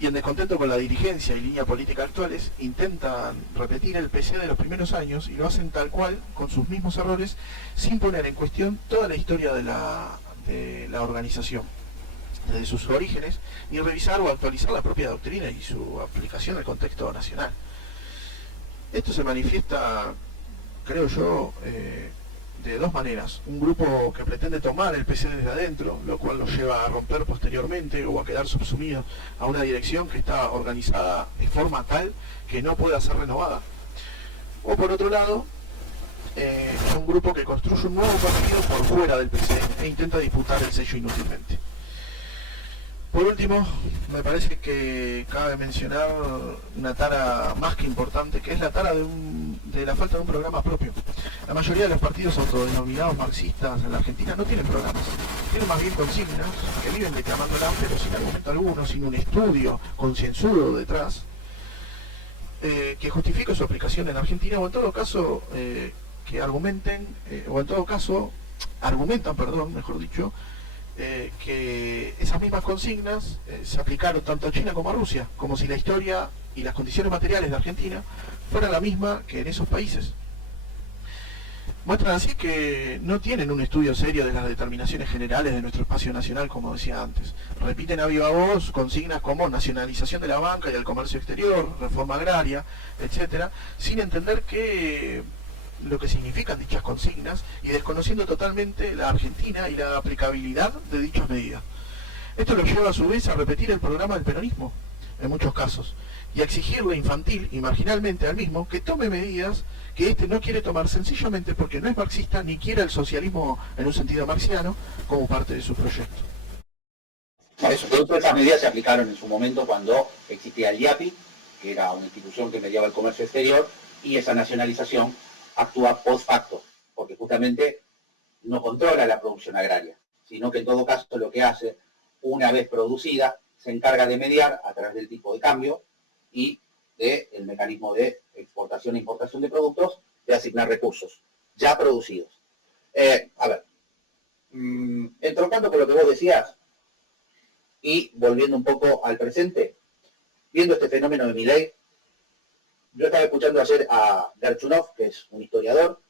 y en descontento con la dirigencia y línea política actuales, intentan repetir el PC de los primeros años y lo hacen tal cual, con sus mismos errores, sin poner en cuestión toda la historia de la organización, desde sus orígenes, ni revisar o actualizar la propia doctrina y su aplicación al contexto nacional. Esto se manifiesta, creo yo, de dos maneras. Un grupo que pretende tomar el PC desde adentro, lo cual lo lleva a romper posteriormente o a quedar subsumido a una dirección que está organizada de forma tal que no pueda ser renovada. O por otro lado, un grupo que construye un nuevo partido por fuera del PC e intenta disputar el sello inútilmente. Por último, me parece que cabe mencionar una tara más que importante, que es la tara de la falta de un programa propio. La mayoría de los partidos autodenominados marxistas en la Argentina no tienen programas, tienen más bien consignas que viven declamándolas, pero sin argumento alguno, sin un estudio concienzudo detrás. que justifique su aplicación en Argentina, o en todo caso que argumentan, perdón, mejor dicho, que esas mismas consignas se aplicaron tanto a China como a Rusia, como si la historia y las condiciones materiales de Argentina fueran la misma que en esos países. Muestran así que no tienen un estudio serio de las determinaciones generales de nuestro espacio nacional, como decía antes. Repiten a viva voz consignas como nacionalización de la banca y del comercio exterior, reforma agraria, etcétera, sin entender lo que significan dichas consignas y desconociendo totalmente la Argentina y la aplicabilidad de dichas medidas. Esto lo lleva a su vez a repetir el programa del peronismo, en muchos casos, y a exigirle infantil y marginalmente al mismo que tome medidas que éste no quiere tomar sencillamente porque no es marxista ni quiere el socialismo en un sentido marxiano como parte de su proyecto. Por eso, todas esas medidas se aplicaron en su momento cuando existía el IAPI, que era una institución que mediaba el comercio exterior, y esa nacionalización actúa post facto, porque justamente no controla la producción agraria, sino que en todo caso lo que hace, una vez producida, se encarga de mediar a través del tipo de cambio y del mecanismo de exportación e importación de productos, de asignar recursos ya producidos. Entroncando con lo que vos decías y volviendo un poco al presente, viendo este fenómeno de Milei, yo estaba escuchando ayer a Garchunov, que es un historiador,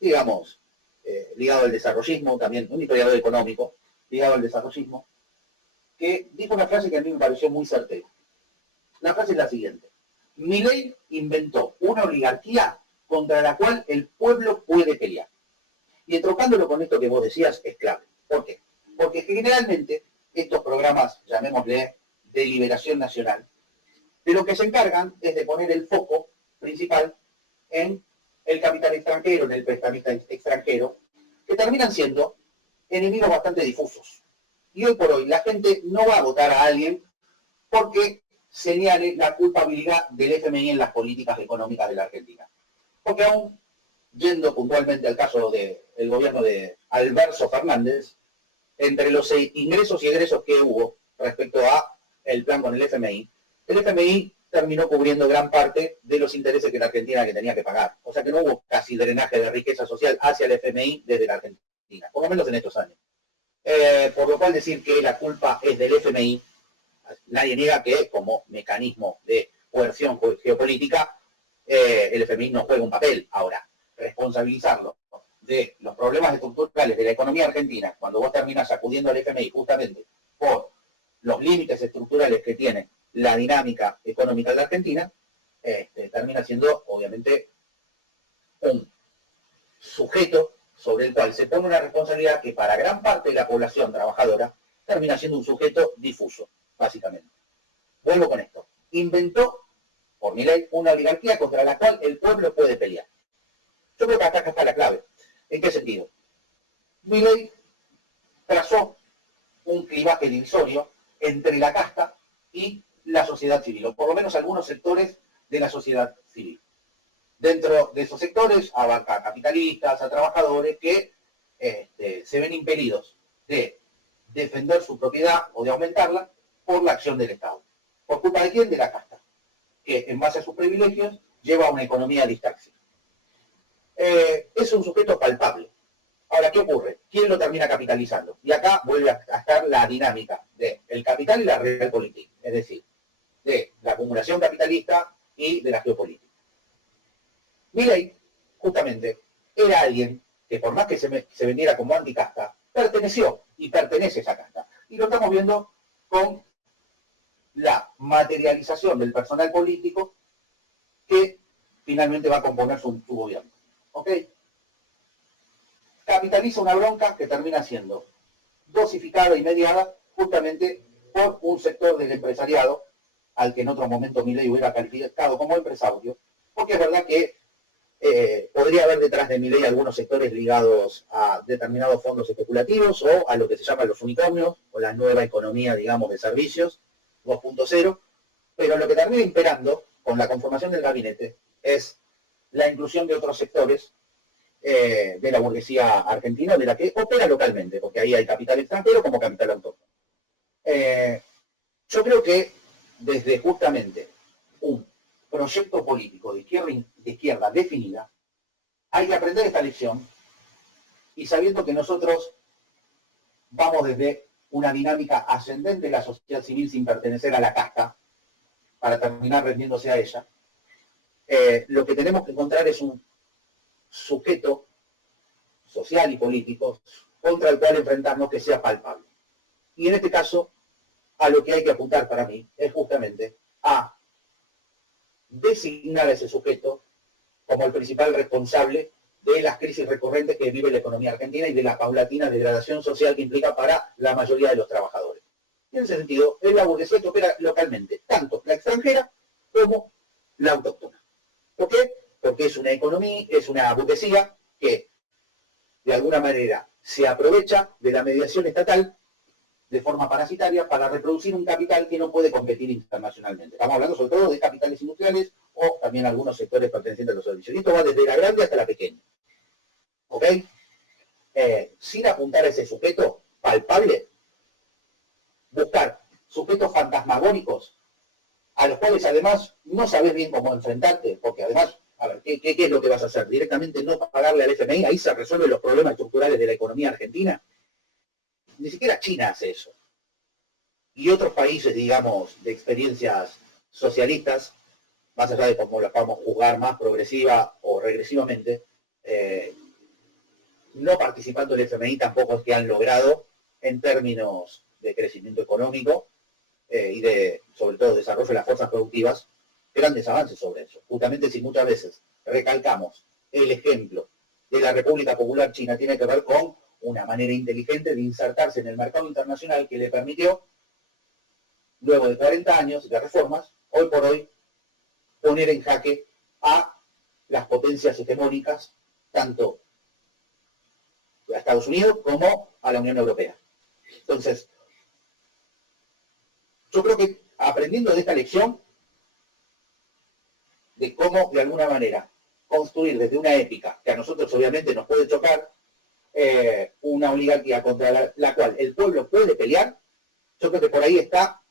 digamos, ligado al desarrollismo, también un historiador económico, ligado al desarrollismo, que dijo una frase que a mí me pareció muy certera. La frase es la siguiente: Milei inventó una oligarquía contra la cual el pueblo puede pelear. Y entroncándolo con esto que vos decías, es clave. ¿Por qué? Porque generalmente estos programas, llamémosle de liberación nacional, de lo que se encargan es de poner el foco principal en el capital extranjero, en el prestamista extranjero, que terminan siendo enemigos bastante difusos. Y hoy por hoy la gente no va a votar a alguien porque señale la culpabilidad del FMI en las políticas económicas de la Argentina. Porque aún, yendo puntualmente al caso del gobierno de Alberto Fernández, entre los ingresos y egresos que hubo respecto a el plan con el FMI terminó cubriendo gran parte de los intereses que la Argentina tenía que pagar. O sea que no hubo casi drenaje de riqueza social hacia el FMI desde la Argentina, por lo menos en estos años. Por lo cual decir que la culpa es del FMI, nadie niega que como mecanismo de coerción geopolítica, el FMI no juega un papel. Ahora, responsabilizarlo de los problemas estructurales de la economía argentina, cuando vos terminas acudiendo al FMI justamente por los límites estructurales que tiene la dinámica económica de la Argentina, termina siendo, obviamente, un sujeto sobre el cual se pone una responsabilidad que para gran parte de la población trabajadora termina siendo un sujeto difuso, básicamente. Vuelvo con esto. Inventó, por Milei, una oligarquía contra la cual el pueblo puede pelear. Yo creo que acá está la clave. ¿En qué sentido? Milei trazó un clivaje divisorio entre la casta y la sociedad civil, o por lo menos algunos sectores de la sociedad civil. Dentro de esos sectores abarca a capitalistas, a trabajadores que se ven impelidos de defender su propiedad o de aumentarla por la acción del Estado. ¿Por culpa de quién? De la casta, que en base a sus privilegios lleva a una economía distancia. Es un sujeto palpable. Ahora, ¿qué ocurre? ¿Quién lo termina capitalizando? Y acá vuelve a estar la dinámica del capital y la realpolitik, es decir, de la acumulación capitalista y de la geopolítica. Milei, justamente, era alguien que por más que se vendiera como anticasta, perteneció y pertenece a esa casta. Y lo estamos viendo con la materialización del personal político que finalmente va a componer su gobierno. ¿Ok? Capitaliza una bronca que termina siendo dosificada y mediada justamente por un sector del empresariado al que en otro momento Milei hubiera calificado como empresario, porque es verdad que podría haber detrás de Milei algunos sectores ligados a determinados fondos especulativos o a lo que se llama los unicornios o la nueva economía, digamos, de servicios 2.0, pero lo que termina imperando con la conformación del gabinete es la inclusión de otros sectores de la burguesía argentina, de la que opera localmente, porque ahí hay capital extranjero como capital autóctono. Yo creo que desde justamente un proyecto político de izquierda definida, hay que aprender esta lección y sabiendo que nosotros vamos desde una dinámica ascendente de la sociedad civil sin pertenecer a la casta, para terminar rendiéndose a ella, lo que tenemos que encontrar es un sujeto social y político contra el cual enfrentarnos que sea palpable. Y en este caso, a lo que hay que apuntar para mí es justamente a designar a ese sujeto como el principal responsable de las crisis recurrentes que vive la economía argentina y de la paulatina degradación social que implica para la mayoría de los trabajadores. Y en ese sentido, es la burguesía que opera localmente, tanto la extranjera como la autóctona. ¿Por qué? Porque es una economía, es una burguesía que de alguna manera se aprovecha de la mediación estatal de forma parasitaria para reproducir un capital que no puede competir internacionalmente. Estamos hablando sobre todo de capitales industriales o también algunos sectores pertenecientes a los servicios. Y esto va desde la grande hasta la pequeña. ¿Ok? Sin apuntar a ese sujeto palpable, buscar sujetos fantasmagóricos a los cuales además no sabes bien cómo enfrentarte, porque además, a ver, ¿qué es lo que vas a hacer? ¿Directamente no pagarle al FMI? ¿Ahí se resuelven los problemas estructurales de la economía argentina? Ni siquiera China hace eso. Y otros países, digamos, de experiencias socialistas, más allá de cómo las vamos a juzgar más progresiva o regresivamente, no participando del FMI tampoco es que han logrado, en términos de crecimiento económico y de, sobre todo, desarrollo de las fuerzas productivas, grandes avances sobre eso. Justamente si muchas veces recalcamos el ejemplo de la República Popular China, tiene que ver con una manera inteligente de insertarse en el mercado internacional que le permitió, luego de 40 años de reformas, hoy por hoy, poner en jaque a las potencias hegemónicas, tanto a Estados Unidos como a la Unión Europea. Entonces, yo creo que aprendiendo de esta lección, de cómo de alguna manera construir desde una épica que a nosotros obviamente nos puede chocar, una oligarquía contra la cual el pueblo puede pelear, yo creo que por ahí está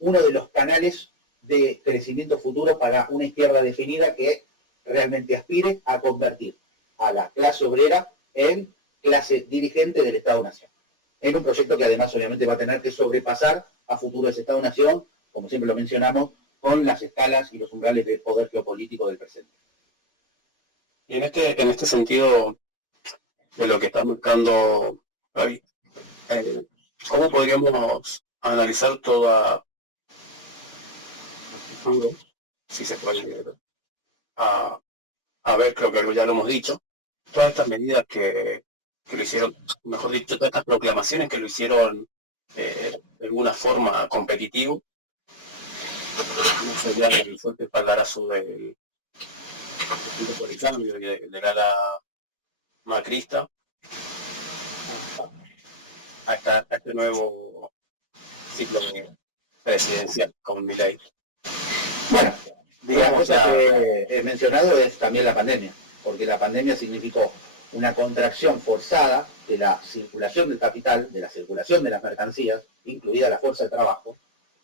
uno de los canales de crecimiento futuro para una izquierda definida que realmente aspire a convertir a la clase obrera en clase dirigente del Estado-Nación. En un proyecto que además obviamente va a tener que sobrepasar a futuro ese Estado-Nación, como siempre lo mencionamos, con las escalas y los umbrales del poder geopolítico del presente. Y en este sentido de lo que está buscando Gaby, ¿cómo podríamos analizar toda futuro, si se puede a ver, creo que ya lo hemos dicho, todas estas medidas que lo hicieron, mejor dicho, todas estas proclamaciones que lo hicieron de alguna forma competitivo, no sería el fuerte espaldarazo del Partido por el Cambio y del ala macrista a este nuevo ciclo presidencial con Milei. Bueno, Digamos, la cosa que he mencionado es también la pandemia, porque la pandemia significó una contracción forzada de la circulación del capital, de la circulación de las mercancías, incluida la fuerza de trabajo,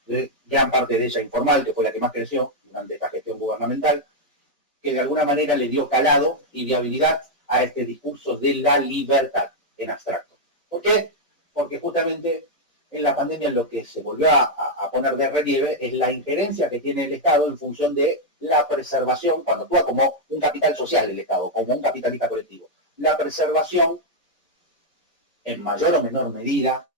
de gran parte de ella informal, que fue la que más creció durante esta gestión gubernamental, que de alguna manera le dio calado y viabilidad a este discurso de la libertad en abstracto. ¿Por qué? Porque justamente en la pandemia lo que se volvió a poner de relieve es la injerencia que tiene el Estado en función de la preservación, cuando actúa como un capital social el Estado, como un capitalista colectivo, la preservación en mayor o menor medida,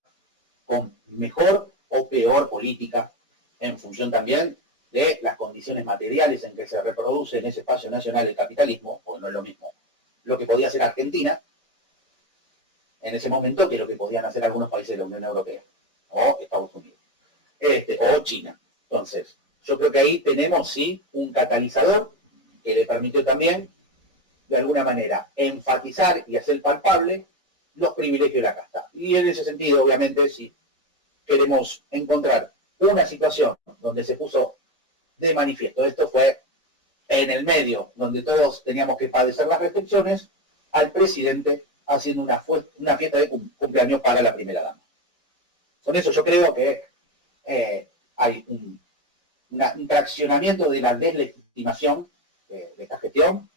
con mejor o peor política, en función también de las condiciones materiales en que se reproduce en ese espacio nacional el capitalismo, porque no es lo mismo lo que podía hacer Argentina en ese momento que lo que podían hacer algunos países de la Unión Europea, o Estados Unidos, o China. Entonces, yo creo que ahí tenemos, sí, un catalizador que le permitió también, de alguna manera, enfatizar y hacer palpable los privilegios de la casta. Y en ese sentido, obviamente, si queremos encontrar una situación donde se puso de manifiesto, esto fue en el medio, donde todos teníamos que padecer las restricciones, al presidente haciendo una fiesta de cumpleaños para la primera dama. Con eso yo creo que hay un traccionamiento de la deslegitimación de esta gestión,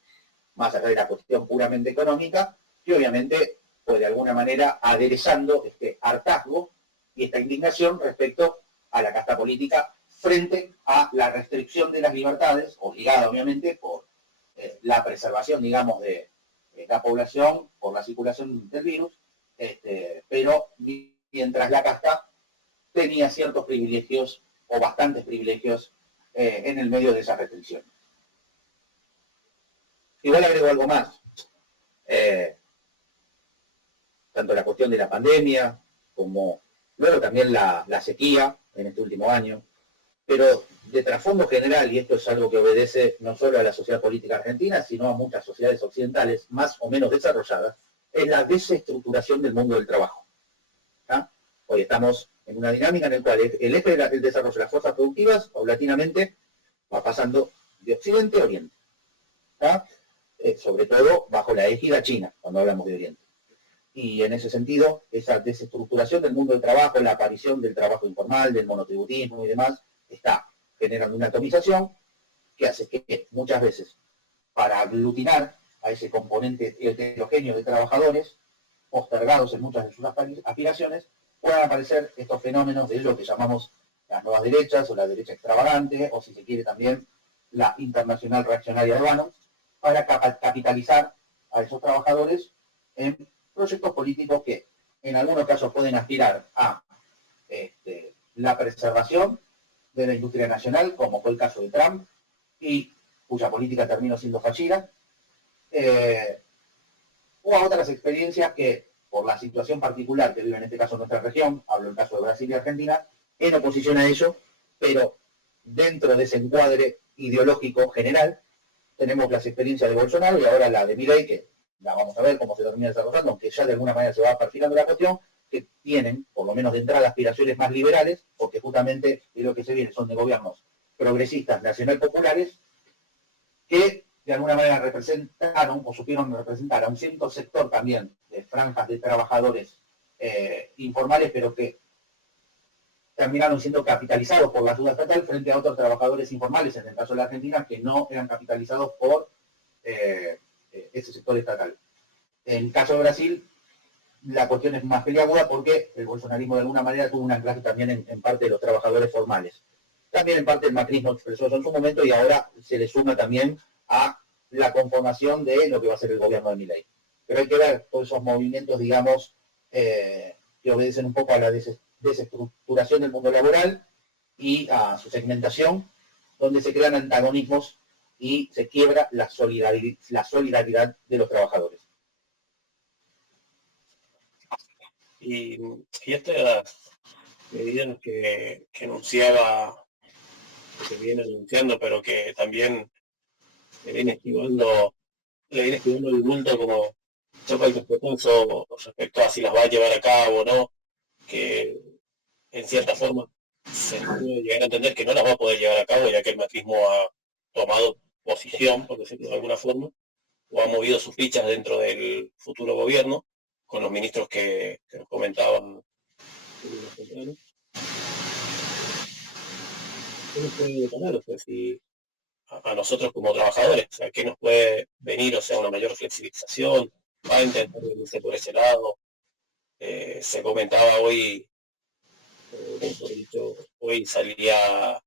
más allá de la cuestión puramente económica, que obviamente fue de alguna manera aderezando este hartazgo y esta indignación respecto a la casta política frente a la restricción de las libertades, obligada obviamente por la preservación, digamos, de la población por la circulación del virus, pero mientras la casta tenía ciertos privilegios o bastantes privilegios en el medio de esas restricciones. Igual agrego algo más. Tanto la cuestión de la pandemia como luego también la sequía en este último año, pero de trasfondo general, y esto es algo que obedece no solo a la sociedad política argentina, sino a muchas sociedades occidentales más o menos desarrolladas, es la desestructuración del mundo del trabajo. ¿Ah? Hoy estamos en una dinámica en la cual el eje del desarrollo de las fuerzas productivas paulatinamente va pasando de occidente a oriente. ¿Ah? Sobre todo bajo la égida china, cuando hablamos de oriente. Y en ese sentido, esa desestructuración del mundo del trabajo, la aparición del trabajo informal, del monotributismo y demás, está generando una atomización que hace que muchas veces, para aglutinar a ese componente heterogéneo de trabajadores, postergados en muchas de sus aspiraciones, puedan aparecer estos fenómenos de lo que llamamos las nuevas derechas, o la derecha extravagante, o si se quiere también la internacional reaccionaria de Bannon, para capitalizar a esos trabajadores en proyectos políticos que en algunos casos pueden aspirar a la preservación de la industria nacional, como fue el caso de Trump, y cuya política terminó siendo fallida, o a otras experiencias que, por la situación particular que vive en este caso nuestra región, hablo del caso de Brasil y Argentina, en oposición a ello, pero dentro de ese encuadre ideológico general, tenemos las experiencias de Bolsonaro y ahora la de Milei, que la vamos a ver cómo se termina desarrollando, aunque ya de alguna manera se va perfilando la cuestión, que tienen, por lo menos de entrada, aspiraciones más liberales, porque justamente de lo que se viene son de gobiernos progresistas, nacional populares, que de alguna manera representaron o supieron representar a un cierto sector también de franjas de trabajadores informales, pero que terminaron siendo capitalizados por la ayuda estatal frente a otros trabajadores informales, en el caso de la Argentina, que no eran capitalizados por ese sector estatal. En el caso de Brasil, la cuestión es más peliaguda porque el bolsonarismo de alguna manera tuvo un anclaje también en parte de los trabajadores formales. También en parte el macrismo expresó eso en su momento y ahora se le suma también a la conformación de lo que va a ser el gobierno de Milei. Pero hay que ver todos esos movimientos, digamos, que obedecen un poco a la desestructuración del mundo laboral y a su segmentación, donde se crean antagonismos y se quiebra la solidaridad de los trabajadores. Y estas medidas que anunciaba, que se viene anunciando, pero que también le viene esquivando el bulto como choca el respetuoso respecto a si las va a llevar a cabo o no, que en cierta forma se puede llegar a entender que no las va a poder llevar a cabo, ya que el macrismo ha tomado posición, por decirlo de alguna forma, o ha movido sus fichas dentro del futuro gobierno, con los ministros que nos comentaban. ¿Qué nos puede detonar? O sea, si a nosotros como trabajadores, o sea, ¿qué nos puede venir? O sea, una mayor flexibilización, va a intentar venirse por ese lado. Se comentaba hoy, mejor dicho, hoy salía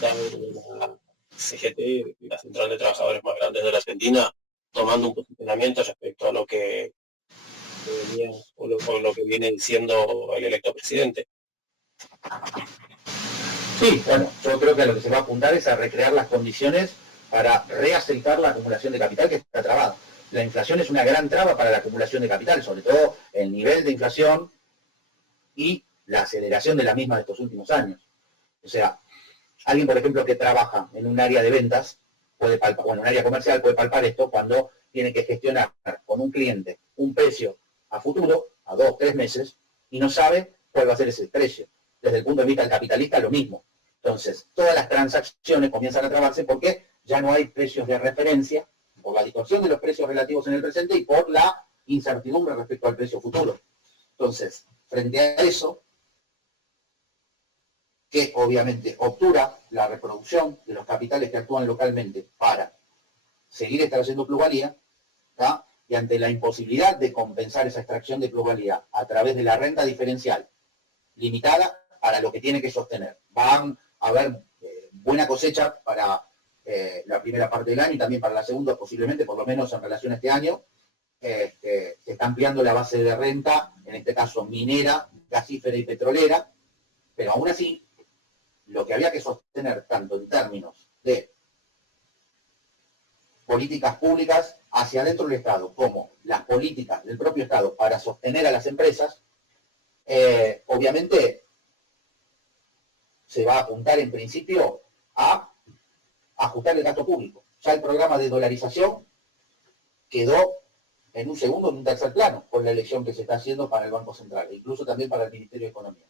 la CGT, la Central de Trabajadores más grandes de la Argentina, tomando un posicionamiento respecto a lo que venía o lo que viene diciendo el electo presidente. Sí, bueno, yo creo que a lo que se va a apuntar es a recrear las condiciones para reaceitar la acumulación de capital que está trabada. La inflación es una gran traba para la acumulación de capital, sobre todo el nivel de inflación y la aceleración de la misma de estos últimos años. O sea, alguien, por ejemplo, que trabaja en un área de ventas, puede palpar, bueno, un área comercial puede palpar esto cuando tiene que gestionar con un cliente un precio a futuro, a 2, 3 meses, y no sabe cuál va a ser ese precio. Desde el punto de vista del capitalista, lo mismo. Entonces, todas las transacciones comienzan a trabarse porque ya no hay precios de referencia, por la distorsión de los precios relativos en el presente y por la incertidumbre respecto al precio futuro. Entonces, frente a eso, que obviamente obtura la reproducción de los capitales que actúan localmente para seguir extrayendo plusvalía, ¿tá? Y ante la imposibilidad de compensar esa extracción de plusvalía a través de la renta diferencial limitada para lo que tiene que sostener. Van a haber buena cosecha para la primera parte del año y también para la segunda, posiblemente, por lo menos en relación a este año. Se está ampliando la base de renta, en este caso minera, gasífera y petrolera, pero aún así, lo que había que sostener tanto en términos de políticas públicas hacia adentro del Estado, como las políticas del propio Estado para sostener a las empresas, obviamente se va a apuntar en principio a ajustar el gasto público. Ya el programa de dolarización quedó en un segundo, en un tercer plano, con la elección que se está haciendo para el Banco Central, e incluso también para el Ministerio de Economía.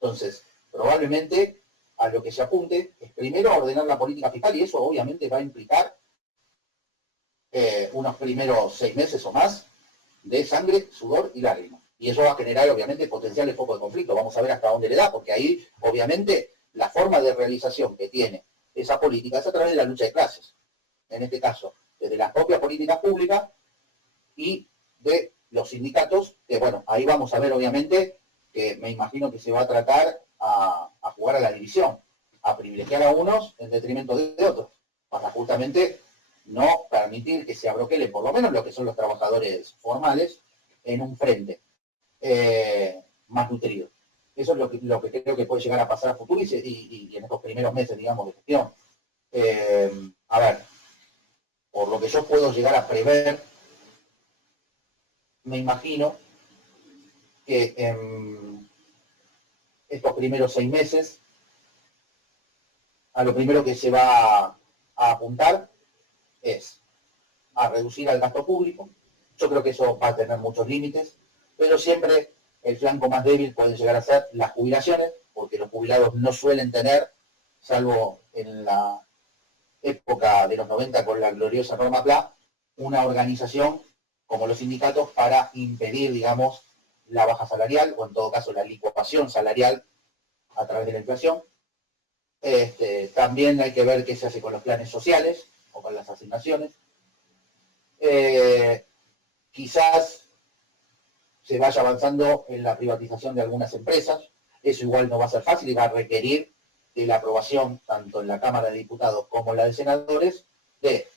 Entonces, probablemente a lo que se apunte es primero a ordenar la política fiscal, y eso obviamente va a implicar unos primeros 6 meses o más de sangre, sudor y lágrimas. Y eso va a generar, obviamente, potenciales focos de conflicto. Vamos a ver hasta dónde le da, porque ahí, obviamente, la forma de realización que tiene esa política es a través de la lucha de clases. En este caso, desde las propias políticas públicas y de los sindicatos, que bueno, ahí vamos a ver, obviamente, que me imagino que se va a tratar a jugar a la división, a privilegiar a unos en detrimento de otros, para justamente no permitir que se abroquelen por lo menos lo que son los trabajadores formales en un frente más nutrido. Eso es lo que creo que puede llegar a pasar a futuro y en estos primeros meses, digamos, de gestión. A ver, por lo que yo puedo llegar a prever, me imagino que en estos primeros 6 meses, a lo primero que se va a apuntar es a reducir al gasto público. Yo creo que eso va a tener muchos límites, pero siempre el flanco más débil pueden llegar a ser las jubilaciones, porque los jubilados no suelen tener, salvo en la época de los 90 con la gloriosa norma PLA, una organización como los sindicatos para impedir, digamos, la baja salarial, o en todo caso la licuación salarial a través de la inflación. También hay que ver qué se hace con los planes sociales o con las asignaciones. Quizás se vaya avanzando en la privatización de algunas empresas. Eso igual no va a ser fácil y va a requerir de la aprobación, tanto en la Cámara de Diputados como en la de Senadores, de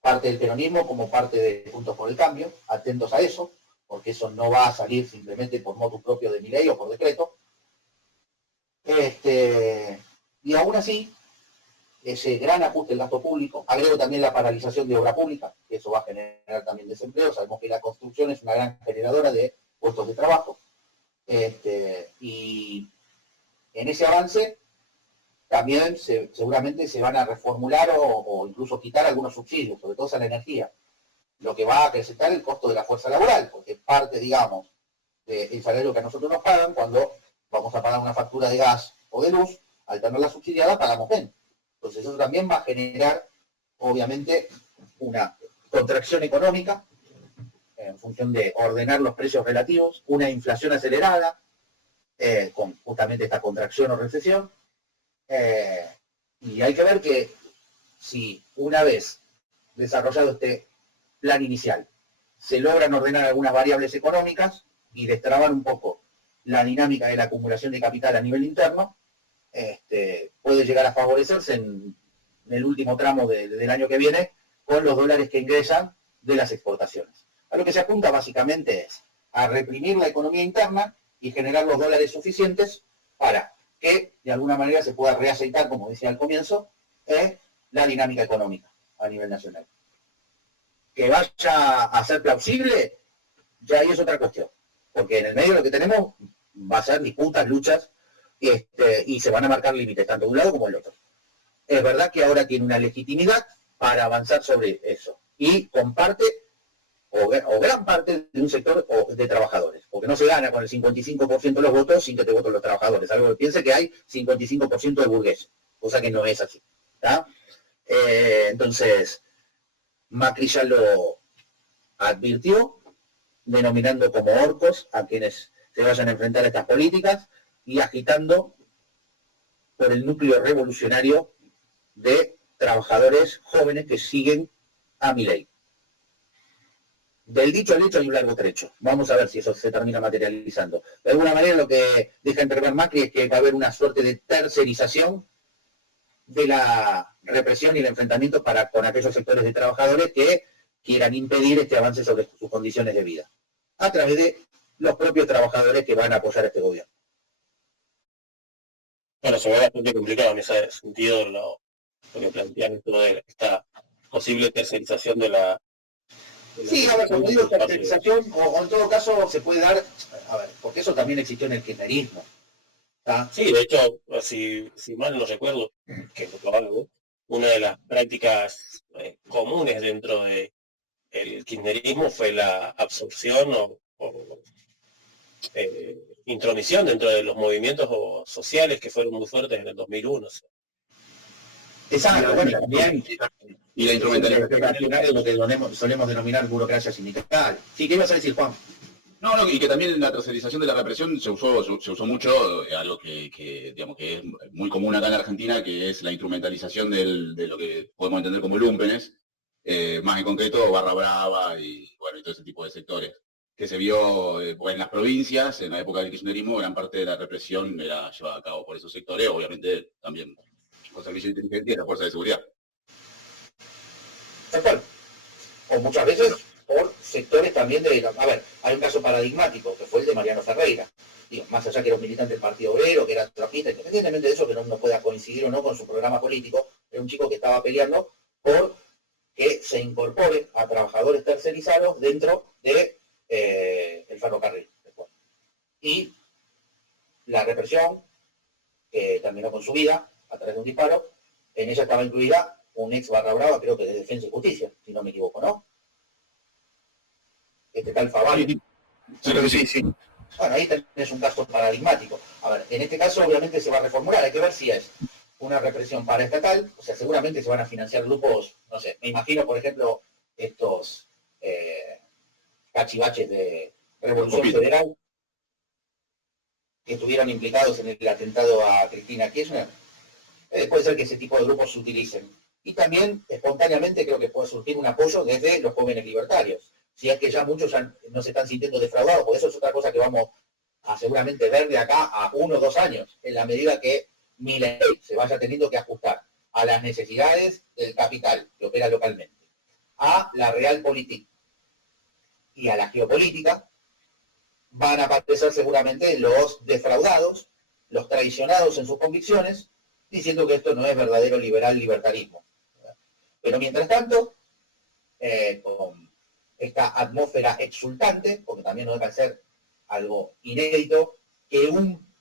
parte del peronismo como parte de Juntos por el Cambio. Atentos a eso, porque eso no va a salir simplemente por motu propio de mi ley o por decreto. Y aún así, ese gran ajuste del gasto público, agrego también la paralización de obra pública, que eso va a generar también desempleo. Sabemos que la construcción es una gran generadora de puestos de trabajo. Y en ese avance también seguramente se van a reformular o incluso quitar algunos subsidios, sobre todo a la energía, lo que va a acrecentar el costo de la fuerza laboral, porque parte, digamos, del salario que a nosotros nos pagan, cuando vamos a pagar una factura de gas o de luz, al tenerla subsidiada pagamos menos. Entonces eso también va a generar, obviamente, una contracción económica en función de ordenar los precios relativos, una inflación acelerada, con justamente esta contracción o recesión. Y hay que ver que si una vez desarrollado este plan inicial se logran ordenar algunas variables económicas y destrabar un poco la dinámica de la acumulación de capital a nivel interno, puede llegar a favorecerse en el último tramo del año que viene con los dólares que ingresan de las exportaciones. A lo que se apunta básicamente es a reprimir la economía interna y generar los dólares suficientes para que de alguna manera se pueda reaceitar, como decía al comienzo, la dinámica económica a nivel nacional. Que vaya a ser plausible, ya ahí es otra cuestión, porque en el medio lo que tenemos va a ser disputas, luchas, y se van a marcar límites, tanto de un lado como del otro. Es verdad que ahora tiene una legitimidad para avanzar sobre eso, y comparte o gran parte de un sector de trabajadores, porque no se gana con el 55% de los votos sin que te voten los trabajadores, algo que piense que hay 55% de burgueses, cosa que no es así, ¿tá? Entonces, Macri ya lo advirtió, denominando como orcos a quienes se vayan a enfrentar a estas políticas y agitando por el núcleo revolucionario de trabajadores jóvenes que siguen a Milei. Del dicho al hecho hay un largo trecho. Vamos a ver si eso se termina materializando. De alguna manera lo que deja entrever Macri es que va a haber una suerte de tercerización de la represión y el enfrentamiento con aquellos sectores de trabajadores que quieran impedir este avance sobre sus condiciones de vida, a través de los propios trabajadores que van a apoyar a este gobierno. Bueno, se ve bastante complicado en ese sentido lo que plantean esto de esta posible tercerización de la... Sí, a ver, cuando digo tercerización, o en todo caso se puede dar, a ver, porque eso también existió en el kirchnerismo. ¿Tá? Sí, de hecho, si mal no recuerdo, que es lo hago, una de las prácticas comunes dentro de el kirchnerismo fue la absorción o intromisión dentro de los movimientos sociales que fueron muy fuertes en el 2001. O sea. Exacto, bueno, también. Y la instrumentalización nacional es lo que solemos denominar burocracia sindical. Sí, ¿qué ibas a decir, Juan? No, y que también la tercerización de la represión se usó mucho, algo que digamos que es muy común acá en Argentina, que es la instrumentalización de lo que podemos entender como lúmpenes, más en concreto Barra Brava y bueno, y todo ese tipo de sectores, que se vio en las provincias, en la época del kirchnerismo, gran parte de la represión era llevada a cabo por esos sectores, obviamente también con servicios de inteligencia y las fuerzas de seguridad. Tal cual. O muchas veces por sectores también de... A ver, hay un caso paradigmático, que fue el de Mariano Ferreira. Digo, más allá que era un militante del Partido Obrero, que era trapista, independientemente de eso, que no pueda coincidir o no con su programa político, era un chico que estaba peleando por que se incorpore a trabajadores tercerizados dentro de el ferrocarril. Y la represión, que terminó con su vida a través de un disparo, en ella estaba incluida un ex Barra Brava, creo que de Defensa y Justicia, si no me equivoco, ¿no? Este tal Favale. Sí. Bueno, ahí tenés un caso paradigmático. A ver, en este caso obviamente se va a reformular, hay que ver si es una represión paraestatal, o sea, seguramente se van a financiar grupos, no sé, me imagino, por ejemplo, estos cachivaches de Revolución Federal, que estuvieron implicados en el atentado a Cristina Kirchner. Puede ser que ese tipo de grupos se utilicen. Y también, espontáneamente, creo que puede surgir un apoyo desde los jóvenes libertarios. Si es que ya muchos ya no se están sintiendo defraudados, porque eso es otra cosa que vamos a seguramente ver de acá a 1 o 2 años, en la medida que Milei se vaya teniendo que ajustar a las necesidades del capital que opera localmente, a la realpolitik y a la geopolítica, van a aparecer seguramente los defraudados, los traicionados en sus convicciones, diciendo que esto no es verdadero libertarismo. Pero mientras tanto, con esta atmósfera exultante, porque también no deja de ser algo inédito, que un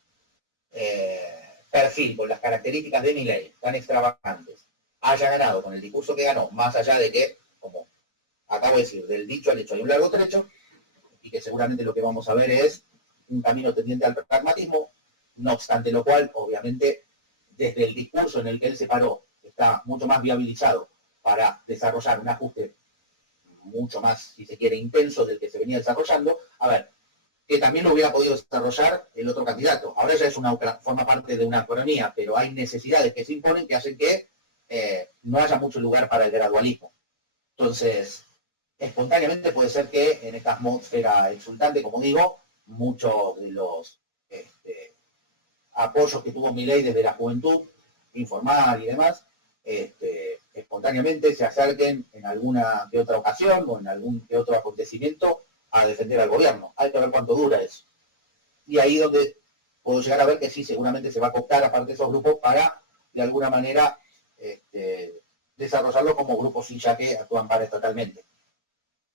perfil con las características de Milei tan extravagantes haya ganado con el discurso que ganó, más allá de que, como acabo de decir, del dicho al hecho hay un largo trecho, y que seguramente lo que vamos a ver es un camino tendiente al pragmatismo, no obstante lo cual, obviamente, desde el discurso en el que él se paró, está mucho más viabilizado para desarrollar un ajuste mucho más, si se quiere, intenso del que se venía desarrollando. A ver, que también lo hubiera podido desarrollar el otro candidato. Ahora ya forma parte de una economía, pero hay necesidades que se imponen que hacen que no haya mucho lugar para el gradualismo. Entonces, espontáneamente puede ser que en esta atmósfera exultante, como digo, muchos de los apoyos que tuvo Milei desde la juventud, informal y demás, espontáneamente se acerquen en alguna que otra ocasión o en algún que otro acontecimiento a defender al gobierno. Hay que ver cuánto dura eso. Y ahí donde puedo llegar a ver que sí, seguramente se va a cooptar aparte de esos grupos para, de alguna manera, desarrollarlo como grupos sin ya que actúan paraestatalmente.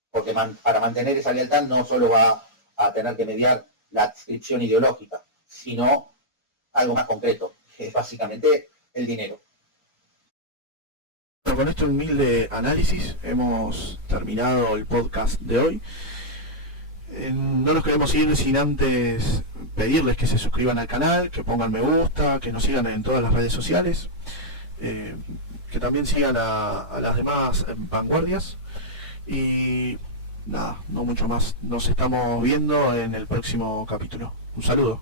Porque para mantener esa lealtad no solo va a tener que mediar la adscripción ideológica, sino algo más concreto, que es básicamente el dinero. Bueno, con este humilde análisis hemos terminado el podcast de hoy. No nos queremos ir sin antes pedirles que se suscriban al canal, que pongan me gusta, que nos sigan en todas las redes sociales, que también sigan a las demás vanguardias. Y nada, no mucho más. Nos estamos viendo en el próximo capítulo. Un saludo.